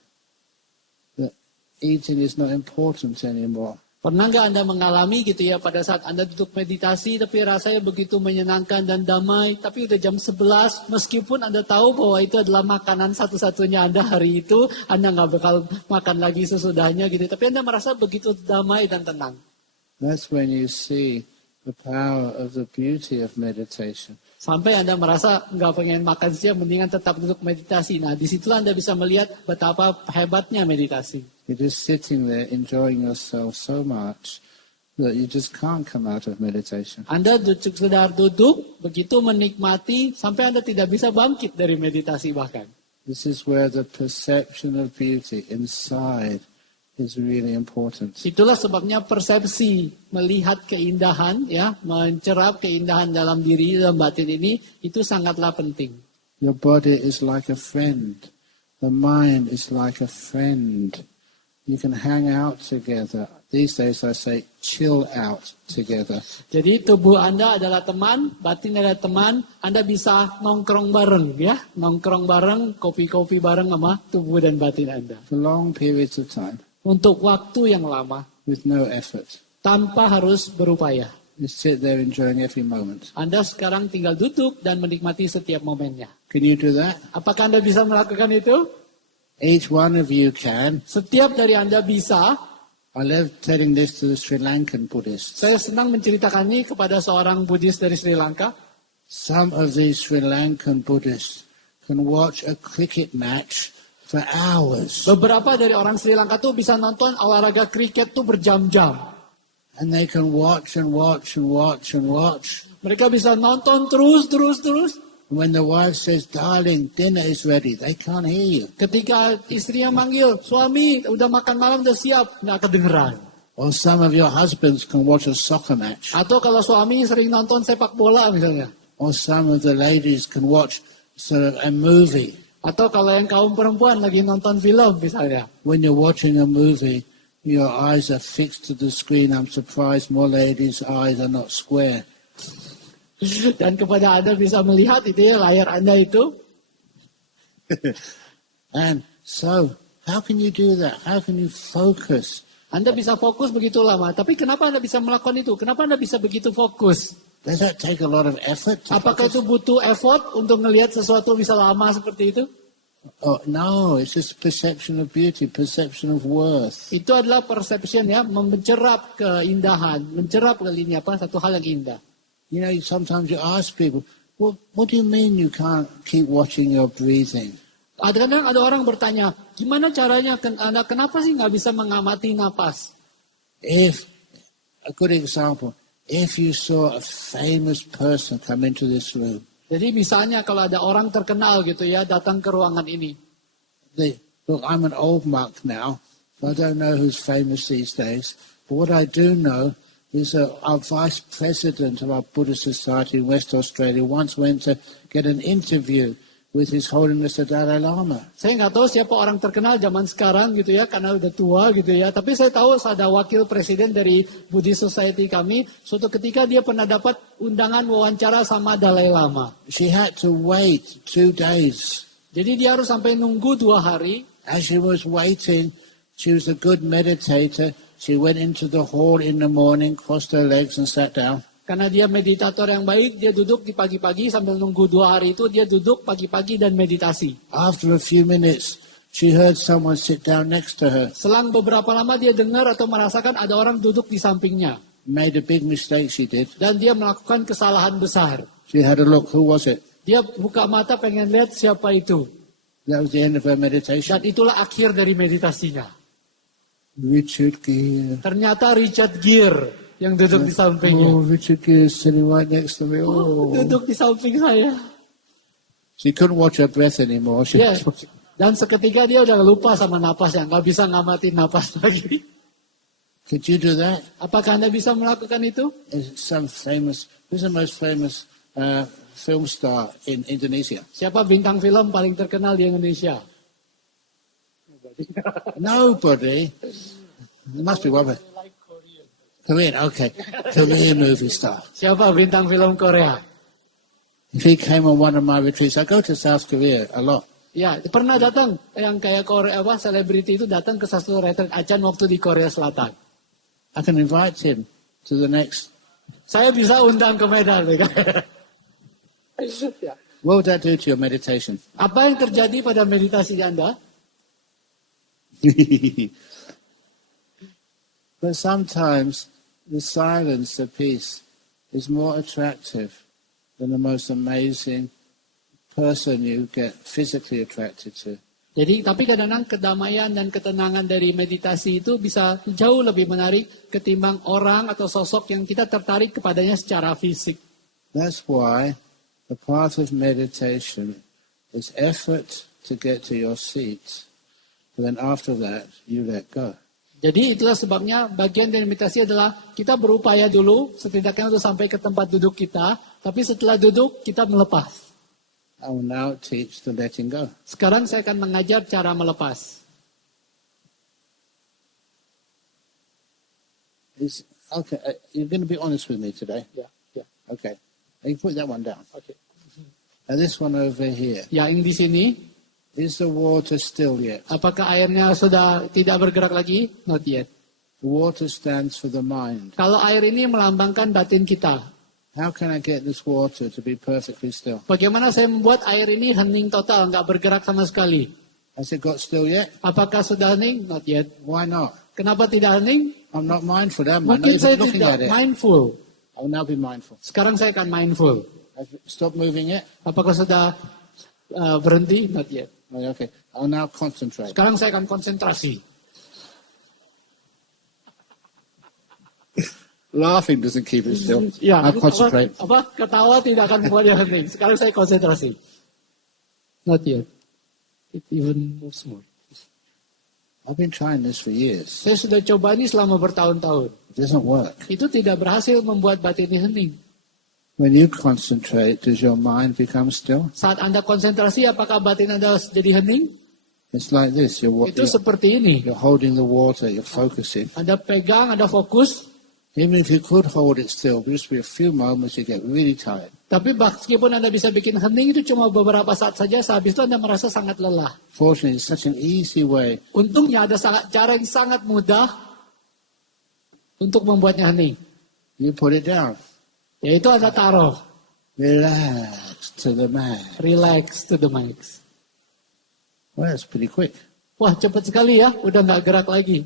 that eating is not important anymore. Pernah nggak Anda mengalami gitu ya pada saat Anda duduk meditasi tapi rasanya begitu menyenangkan dan damai, tapi udah jam 11 meskipun Anda tahu bahwa itu adalah makanan satu-satunya Anda hari itu, Anda nggak bakal makan lagi sesudahnya gitu, tapi Anda merasa begitu damai dan tenang. That's when you see the power of the beauty of meditation. Sampai Anda merasa nggak pengen makan siang, mendingan tetap duduk meditasi. Nah, disitulah Anda bisa melihat betapa hebatnya meditasi. You're just sitting there enjoying yourself so much that you just can't come out of meditation. Anda sekedar duduk, begitu menikmati, sampai Anda tidak bisa bangkit dari meditasi bahkan. This is where the perception of beauty inside is really important. Itulah sebabnya persepsi melihat keindahan, ya, mencerap keindahan dalam diri, dalam batin ini, itu sangatlah penting. Your body is like a friend. The mind is like a friend. You can hang out together. These days I say chill out together. Jadi tubuh Anda adalah teman, batin adalah teman. Anda bisa nongkrong bareng, ya, nongkrong bareng, kopi-kopi bareng sama tubuh dan batin Anda. For long periods of time. Untuk waktu yang lama, with no effort. Tanpa harus berupaya. You sit there enjoying every moment. Anda sekarang tinggal duduk dan menikmati setiap momennya. Can you do that? Apakah Anda bisa melakukan itu? Each one of you can. Setiap dari Anda bisa. I love telling this to the Sri Lankan Buddhists. Saya senang menceritakan ini kepada seorang Buddhis dari Sri Lanka. Some of these Sri Lankan Buddhists can watch a cricket match for hours. Beberapa dari orang Sri Lanka tuh bisa nonton olahraga kriket tuh berjam-jam. And they can watch and watch and watch and watch. Mereka bisa nonton terus. When the wife says, darling, dinner is ready, they can't hear you. Ketika istrinya manggil, suami, udah makan malam, udah siap, nggak kedengeran. Or some of your husbands can watch a soccer match. Atau kalau suami sering nonton sepak bola misalnya. Or some of the ladies can watch sort of a movie. Atau kalau yang kaum perempuan lagi nonton film misalnya. When you're watching a movie, your eyes are fixed to the screen. I'm surprised more ladies' eyes are not square. Dan kepada Anda bisa melihat itu ya layar Anda itu. And so, how can you do that? How can you focus? Anda bisa fokus begitu lama. Tapi kenapa Anda bisa melakukan itu? Kenapa Anda bisa begitu fokus? Does that take a lot of effort? Apakah itu butuh effort untuk melihat sesuatu bisa lama seperti itu? Oh, no, it's just perception of beauty, perception of worth. Itu adalah perception ya, mencerap keindahan, mencerap satu hal yang indah. You know, sometimes you ask people, well, what do you mean you can't keep watching your breathing? Kadang-kadang ada orang bertanya, gimana caranya Anda kenapa sih nggak bisa mengamati napas? A good example, if you saw a famous person come into this room. Jadi misalnya kalau ada orang terkenal gitu ya datang ke ruangan ini. Look, I'm an old monk now, so I don't know who's famous these days. But what I do know is our vice president of our Buddhist Society in West Australia once went to get an interview with His Holiness the Dalai Lama. Saya nggak tahu siapa orang terkenal zaman sekarang gitu ya, karena udah tua gitu ya. Tapi saya tahu ada wakil presiden dari Buddhist Society kami. Suatu ketika dia pernah dapat undangan wawancara sama Dalai Lama. She had to wait 2 days. Jadi dia harus sampai nunggu 2 hari. As she was waiting, she was a good meditator. She went into the hall in the morning, crossed her legs and sat down. Karena dia meditator yang baik, dia duduk di pagi-pagi sambil nunggu 2 hari itu, dia duduk pagi-pagi dan meditasi. After a few minutes, she heard someone sit down next to her. Selang beberapa lama dia dengar atau merasakan ada orang duduk di sampingnya. Made a big mistake, she did. Dan dia melakukan kesalahan besar. She had a look. Who was it? Dia buka mata pengen lihat siapa itu. That was the end of her meditation. Dan itulah akhir dari meditasinya. Richard Gere. Ternyata Richard Gere yang duduk di sampingnya. Oh, Richard Gere sitting right next to me. Oh. Duduk di samping saya. She couldn't watch her breath anymore. She Yes. Dan seketika dia udah lupa sama napasnya. Nggak bisa ngamatin napas lagi. Could you do that? Apakah Anda bisa melakukan itu? Who's the most famous film star in Indonesia? Siapa bintang film paling terkenal di Indonesia? Nobody. There must be one. Korean, okay. Korean movie star. Siapa bintang film Korea? If he came on one of my retreats, I go to South Korea a lot. Ya, pernah datang yang kayak Korea selebriti itu datang ke satu retreat Achan waktu di Korea Selatan. I can invite him to the next. Saya bisa undang ke Medan. Ya. What would that do to your meditation? Apa yang terjadi pada meditasi Anda? But sometimes the silence, the peace, is more attractive than the most amazing person you get physically attracted to. Jadi, tapi kadang-kadang kedamaian dan ketenangan dari meditasi itu bisa jauh lebih menarik ketimbang orang atau sosok yang kita tertarik kepadanya secara fisik. That's why the part of meditation is effort to get to your seat. But then after that, you let go. Jadi itulah sebabnya bagian dari meditasi adalah kita berupaya dulu setidaknya untuk sampai ke tempat duduk kita, tapi setelah duduk kita melepas. I will now teach the letting go. Sekarang saya akan mengajar cara melepas. Okay, you're going to be honest with me today. Ya, ya, Okay, you put that one down. oke. And this one over here. Ya, yang di sini, Is the water still yet? apakah airnya sudah tidak bergerak lagi? Not yet. The water stands for the mind. Kalau air ini melambangkan batin kita. How can I get this water to be perfectly still? Bagaimana saya membuat air ini hening total, nggak bergerak sama sekali? Has it got still yet? Apakah sudah hening? Not yet. Why not? Kenapa tidak hening? I'm not mindful, am I? Not Mungkin even saya looking tidak at it. mindful. I will now be mindful. Sekarang saya akan mindful. Stop moving it. Apakah sudah berhenti? Not yet. Oh, okay. I'll now concentrate. Sekarang saya akan konsentrasi. Laughing doesn't keep it still. Ya, I'll concentrate. ketawa tidak akan membuat dia hening. Sekarang saya konsentrasi. Not yet. It even moves more. I've been trying this for years. Saya sudah coba ini selama bertahun-tahun. It doesn't work. Itu tidak berhasil membuat batin ini hening. When you concentrate, does your mind become still? Saat Anda konsentrasi, apakah batin Anda jadi hening? It's like this. Itu seperti ini. You're holding the water. You're focusing. Anda pegang, Anda fokus. Even if you could hold it still, just for a few moments, you get really tired. Tapi meskipun Anda bisa bikin hening, itu cuma beberapa saat saja. Sehabis itu Anda merasa sangat lelah. Fortunately, it's such an easy way. Untungnya ada cara yang sangat mudah untuk membuatnya hening. You put it down. Yaitu Anda taruh. Relax to the max. Relax to the max. Well, that's pretty quick. Wah, cepat sekali ya. Udah nggak gerak lagi.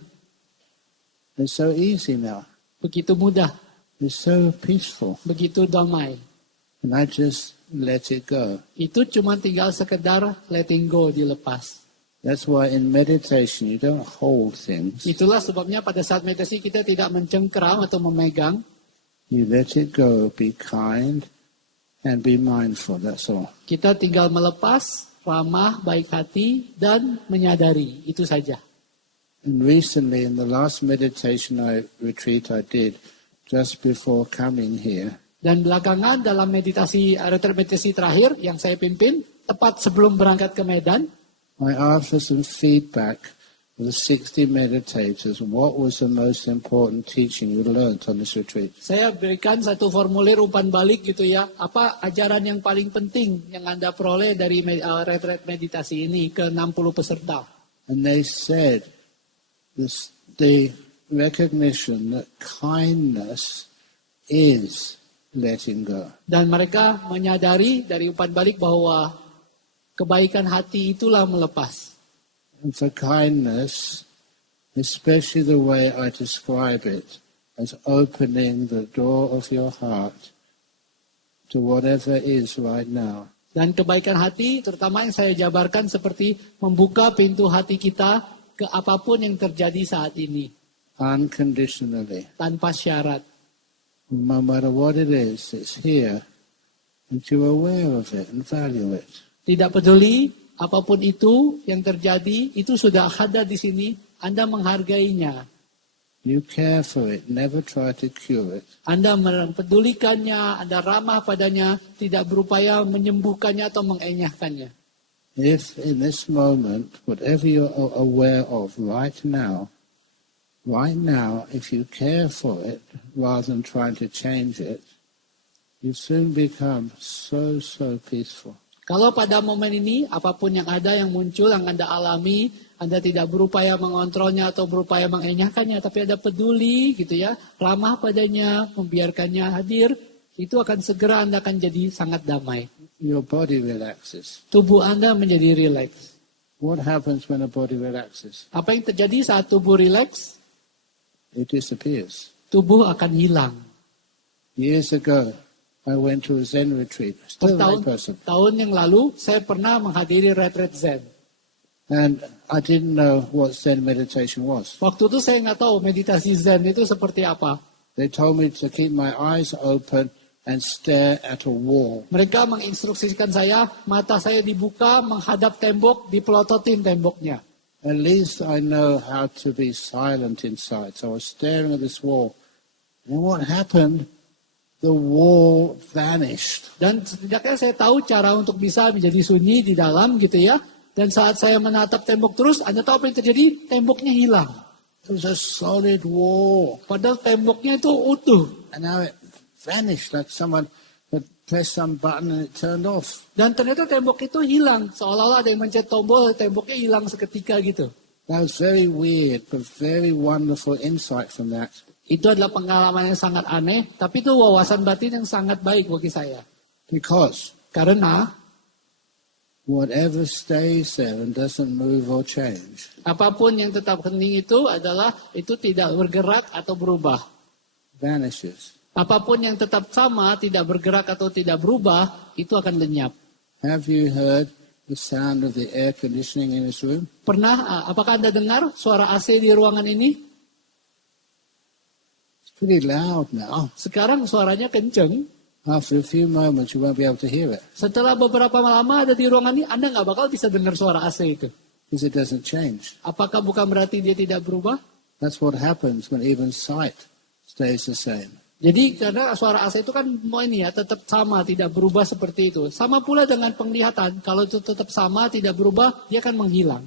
It's so easy now. Begitu mudah. It's so peaceful. Begitu damai. And I just let it go. Itu cuma tinggal sekedar letting go, dilepas. That's why in meditation, you don't hold things. Itulah sebabnya pada saat meditasi kita tidak mencengkeram atau memegang. You let it go, be kind, and be mindful. That's all. Kita tinggal melepas, ramah, baik hati, dan menyadari. Itu saja. And recently, in the last meditation retreat I did, just before coming here, Dan belakangan dalam retreat meditasi terakhir yang saya pimpin, tepat sebelum berangkat ke Medan, I asked for some feedback of the 60 meditators. What was the most important teaching you learned on this retreat? saya berikan satu formulir umpan balik gitu ya. Apa ajaran yang paling penting yang Anda peroleh dari retreat meditasi ini ke 60 peserta? And they said the recognition that kindness is letting go. Dan mereka menyadari dari umpan balik bahwa kebaikan hati itulah melepas. And for kindness, especially the way I describe it, as opening the door of your heart to whatever is right now. Dan kebaikan hati, terutama yang saya jabarkan seperti membuka pintu hati kita ke apapun yang terjadi saat ini. Unconditionally. Tanpa syarat. No matter what it is, it's here. And you're aware of it and value it. Tidak peduli apapun itu yang terjadi, itu sudah ada di sini. Anda menghargainya. You care for it, never try to cure it. Anda mempedulikannya, Anda ramah padanya, tidak berupaya menyembuhkannya atau mengenyahkannya. If in this moment, whatever you're aware of right now, if you care for it, rather than trying to change it, you soon become so peaceful. Kalau pada momen ini, apapun yang ada, yang muncul, yang Anda alami, Anda tidak berupaya mengontrolnya atau berupaya mengenyahkannya, tapi Anda peduli, gitu ya, ramah padanya, membiarkannya hadir, itu akan segera Anda akan jadi sangat damai. Your body relaxes. Tubuh Anda menjadi rileks. What happens when a body relaxes? Apa yang terjadi saat tubuh rileks? It disappears. Tubuh akan hilang. Years ago, I went to a Zen retreat. Still a lay person. Tahun yang lalu, saya pernah menghadiri retreat Zen. And I didn't know what Zen meditation was. Waktu itu saya nggak tahu meditasi Zen itu seperti apa. They told me to keep my eyes open and stare at a wall. Mereka menginstruksikan saya, mata saya dibuka, menghadap tembok, dipelototin temboknya. At least I know how to be silent inside. So I was staring at this wall. And what happened? The wall vanished. Dan setidaknya saya tahu cara untuk bisa menjadi sunyi di dalam gitu ya. Dan saat saya menatap tembok terus, Anda tahu apa yang terjadi? Temboknya hilang. It was a solid wall. Padahal temboknya itu utuh. And now it vanished like someone had pressed some button and it turned off. Dan ternyata tembok itu hilang. Seolah-olah ada yang mencet tombol, temboknya hilang seketika gitu. That was very weird, but very wonderful insight from that. Itu adalah pengalaman yang sangat aneh, tapi itu wawasan batin yang sangat baik bagi saya. Because Karena whatever stays there and doesn't move or change apapun yang tetap hening itu adalah itu tidak bergerak atau berubah. vanishes. Apapun yang tetap sama, tidak bergerak atau tidak berubah, itu akan lenyap. Have you heard the sound of the air conditioning in this room? Apakah Anda dengar suara AC di ruangan ini? It's pretty loud now. Sekarang suaranya kenceng. After a few moments, you won't be able to hear it Setelah beberapa lama ada di ruangan ini, Anda nggak bakal bisa dengar suara AC itu. because it doesn't change. Apakah bukan berarti dia tidak berubah? That's what happens when even sight stays the same. Jadi karena suara AC itu kan mau ini ya tetap sama, tidak berubah seperti itu. Sama pula dengan penglihatan, kalau itu tetap sama, tidak berubah, dia akan menghilang.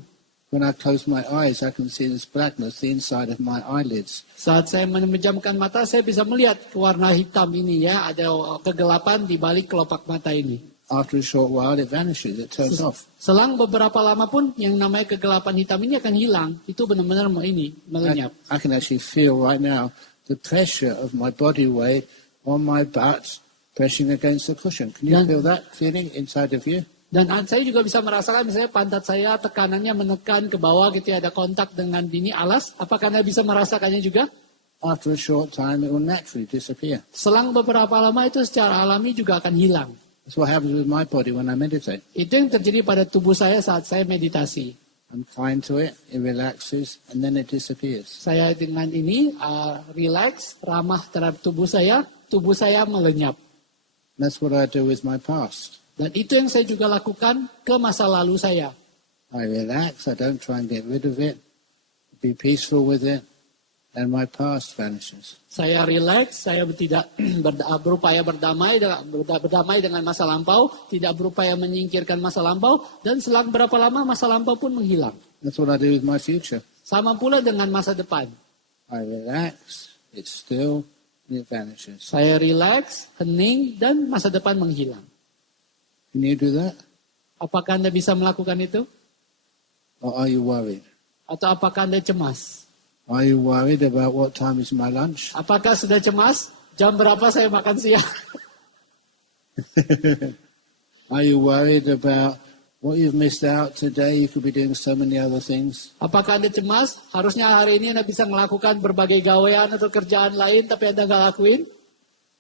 When I close my eyes, I can see this blackness, the inside of my eyelids. Saat saya memejamkan mata, saya bisa melihat warna hitam ini ya, ada kegelapan di balik kelopak mata ini. After a short while, it vanishes, it turns off. Selang beberapa lama pun yang namanya kegelapan hitam ini akan hilang. Itu benar-benar melenyap. I can actually feel right now the pressure of my body weight on my butt pressing against the cushion. Can you feel that feeling inside of you? Dan saya juga bisa merasakan misalnya pantat saya tekanannya menekan ke bawah gitu ya, ada kontak dengan bini alas. Apakah Anda bisa merasakannya juga? After a short time, it will naturally disappear. Selang beberapa lama itu secara alami juga akan hilang. That's what happens with my body when I meditate. Itu yang terjadi pada tubuh saya saat saya meditasi. I'm kind to it, it relaxes, and then it disappears. Saya dengan ini relax, ramah terhadap tubuh saya melenyap. That's what I do with my past. Dan itu yang saya juga lakukan ke masa lalu saya. I relax, I don't try and get rid of it, be peaceful with it, and my past vanishes. Saya relax, saya tidak berupaya berdamai dengan masa lampau, tidak berupaya menyingkirkan masa lampau, dan selang berapa lama masa lampau pun menghilang. That's what I do with my future. Sama pula dengan masa depan. I relax, it's still, and it vanishes. Saya relax, hening, dan masa depan menghilang. Can you do that? Apakah Anda bisa melakukan itu? Or are you worried? Atau apakah Anda cemas? Are you worried about what time is my lunch? Apakah sudah cemas? Jam berapa saya makan siang? Are you worried about what you've missed out today? You could be doing so many other things. Apakah Anda cemas? Harusnya hari ini Anda bisa melakukan berbagai gawean atau kerjaan lain, tapi Anda nggak lakuin?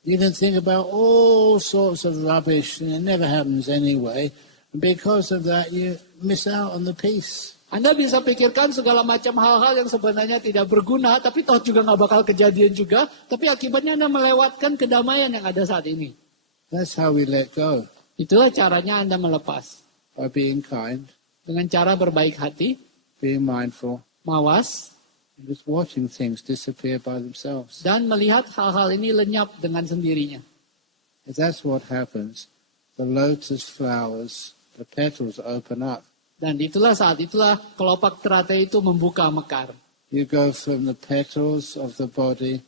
You can think about all sorts of rubbish, and it never happens anyway. And because of that, you miss out on the peace. Anda bisa pikirkan segala macam hal-hal yang sebenarnya tidak berguna, tapi toh juga nggak bakal kejadian juga, tapi akibatnya Anda melewatkan kedamaian yang ada saat ini. That's how we let go, Itulah caranya Anda melepas. by being kind, Dengan cara berbaik hati, being mindful, mawas, and just watching things disappear by themselves. dan melihat hal-hal ini lenyap dengan sendirinya. If that's what happens, the lotus flowers, the petals open up. Dan saat itulah kelopak teratai itu membuka mekar. You go from the petals of the body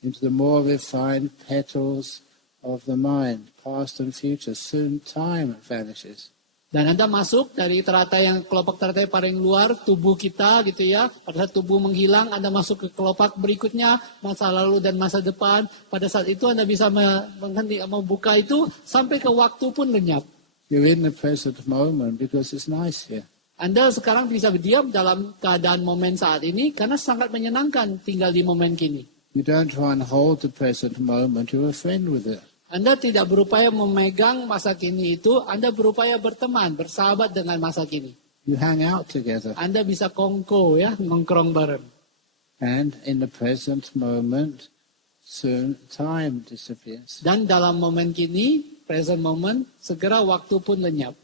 into the more refined petals of the mind, past and future. Soon time vanishes. Dan Anda masuk dari teratai yang kelopak teratai paling luar, tubuh kita gitu ya. Pada saat tubuh menghilang, Anda masuk ke kelopak berikutnya, masa lalu dan masa depan. Pada saat itu Anda bisa membuka itu sampai ke waktu pun lenyap. You're in the present moment because it's nice here. Anda sekarang bisa berdiam dalam keadaan momen saat ini karena sangat menyenangkan tinggal di momen kini. You don't try and hold the present moment, you're a friend with it. Anda tidak berupaya memegang masa kini itu, Anda berupaya berteman, bersahabat dengan masa kini. You hang out together. Anda bisa kongko ya, nongkrong bareng. And in the present moment, soon time disappears. Dan dalam momen kini, present moment, segera waktu pun lenyap.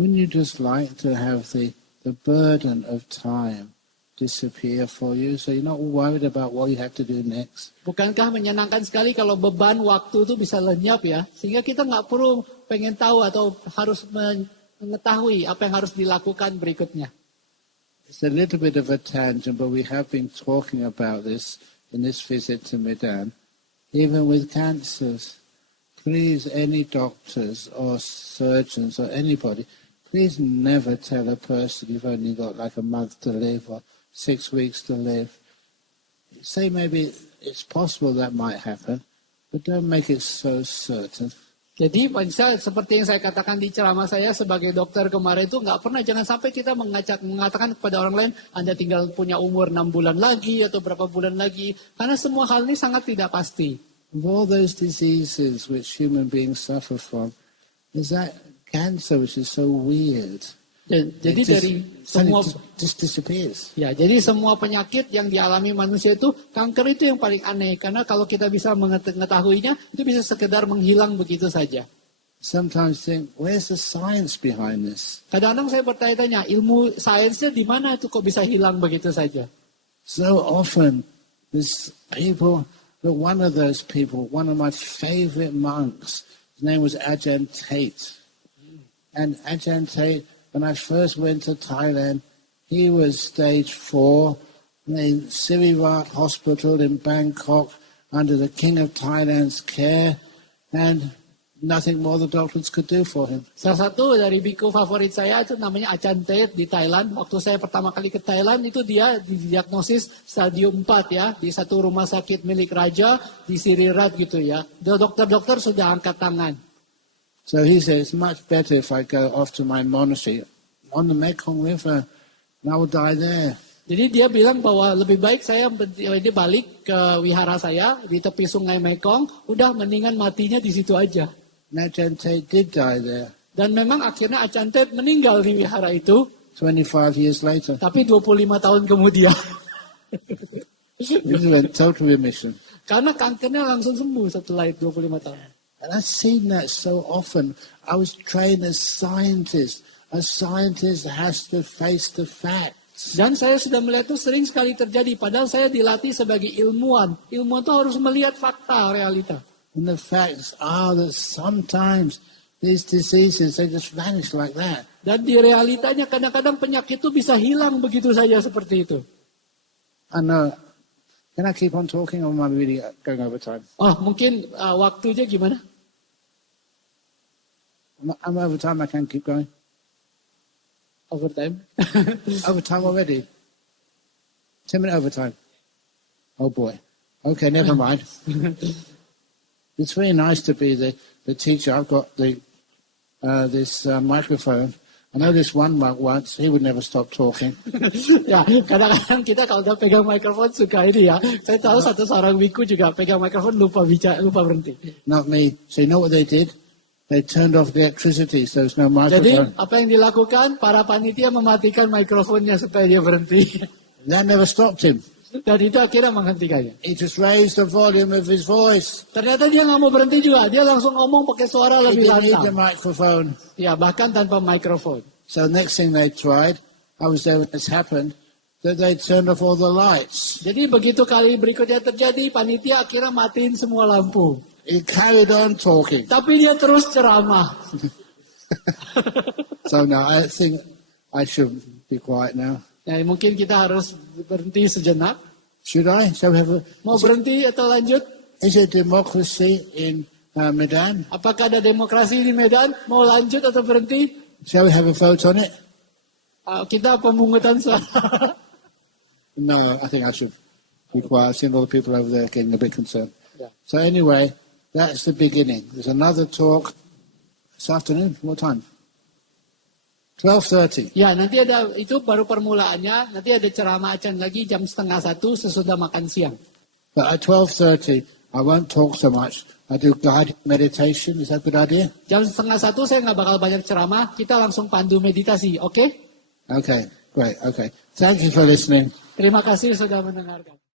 Wouldn't you just like to have the burden of time disappear for you so you're not worried about what you have to do next? Bukankah menyenangkan sekali kalau beban waktu itu bisa lenyap ya? Sehingga kita nggak perlu pengen tahu atau harus mengetahui apa yang harus dilakukan berikutnya. It's a little bit of a tangent, but we have been talking about this in this visit to Medan. Even with cancers, please, any doctors or surgeons or anybody, please never tell a person you've only got like a month to live or 6 weeks to live. Say maybe it's possible that might happen, but don't make it so certain. Jadi seperti yang saya katakan di ceramah saya sebagai dokter kemarin itu nggak pernah, jangan sampai kita mengatakan kepada orang lain Anda tinggal punya umur 6 bulan lagi atau berapa bulan lagi, karena semua hal ini sangat tidak pasti. Of all those diseases which human beings suffer from, there's that cancer which is so weird. Jadi dari semua just disappears. ya, jadi semua penyakit yang dialami manusia itu, kanker itu yang paling aneh karena kalau kita bisa mengetahuinya itu bisa sekedar menghilang begitu saja. Sometimes think, where's the science behind this? Kadang-kadang saya bertanya-tanya, ilmu sainsnya di mana itu kok bisa hilang begitu saja? So often there's people, but one of those people, one of my favorite monks, his name was Ajahn Tate. And Ajahn Tate, when I first went to Thailand, he was stage 4 in Sirirat Hospital in Bangkok under the King of Thailand's care, and nothing more the doctors could do for him. Salah satu dari biku favorit saya itu namanya Ajahn Tate di Thailand. Waktu saya pertama kali ke Thailand itu dia didiagnosis stadium 4 ya, di satu rumah sakit milik raja di Sirirat gitu ya. Dokter-dokter sudah angkat tangan. So he said, it's much better if I go off to my monastery on the Mekong River, and I will die there. Jadi dia bilang bahwa lebih baik saya balik ke wihara saya di tepi sungai Mekong, udah mendingan matinya di situ aja. And Ajahn Tate did die there. Dan memang akhirnya Ajahn Tate meninggal di wihara itu. 25 years later. Tapi 25 tahun kemudian. This is a total remission. Karena kankernya langsung sembuh setelah 25 tahun. And I've seen that so often. I was trained as scientist. A scientist has to face the facts. Dan saya sudah melihat itu sering sekali terjadi. Padahal saya dilatih sebagai ilmuwan. Ilmuwan itu harus melihat fakta, realita. And the facts are that sometimes these diseases, they just vanish like that. Dan di realitanya kadang-kadang penyakit itu bisa hilang begitu saja seperti itu. I know. Can I keep on talking or am I really going over time? Oh, mungkin waktunya gimana? I'm over time, I can keep going. Overtime. Over time already? 10-minute overtime. Oh boy. Okay, never mind. It's very nice to be the teacher. I've got this microphone. I know this one monk once, he would never stop talking. Ya, kadang-kadang kita kalau udah pegang mikrofon suka ini ya. Saya tahu satu seorang wiku juga pegang mikrofon lupa bicara, lupa berhenti. Not me. So you know what they did? They turned off the electricity, so there's no Jadi microphone. apa yang dilakukan? Para panitia mematikan mikrofonnya supaya dia berhenti. That never stopped him. Dan itu akhirnya menghentikannya. He just raised the volume of his voice. Ternyata dia nggak mau berhenti juga. Dia langsung ngomong pakai suara He lebih didn't need the lantang. microphone. Ya, bahkan tanpa mikrofon. So next thing they tried, I was there when this happened, that they turned off all the lights. Jadi begitu kali berikutnya terjadi, panitia akhirnya matiin semua lampu. He carried on talking. Tapi dia terus ceramah. So now I think I should be quiet now. Ya, mungkin kita harus berhenti sejenak. Should I? Shall we have Mau berhenti atau lanjut? is it democracy in Medan? Apakah ada demokrasi di Medan? Mau lanjut atau berhenti? Shall we have a vote on it? Kita pemungutan suara. No, I think I should be quiet. I've seen all the people over there getting a bit concerned. Yeah. So anyway, that's the beginning. There's another talk this afternoon. What time? 12:30. Ya, nanti ada, itu baru permulaannya. Nanti ada ceramah acan lagi jam 12:30 sesudah makan siang. But at 12:30, I won't talk so much. I do guided meditation. Is that a good idea? Jam 12:30 saya nggak bakal banyak ceramah. Kita langsung pandu meditasi, oke? Okay, great. Okay. Thank you for listening. Terima kasih sudah mendengarkan.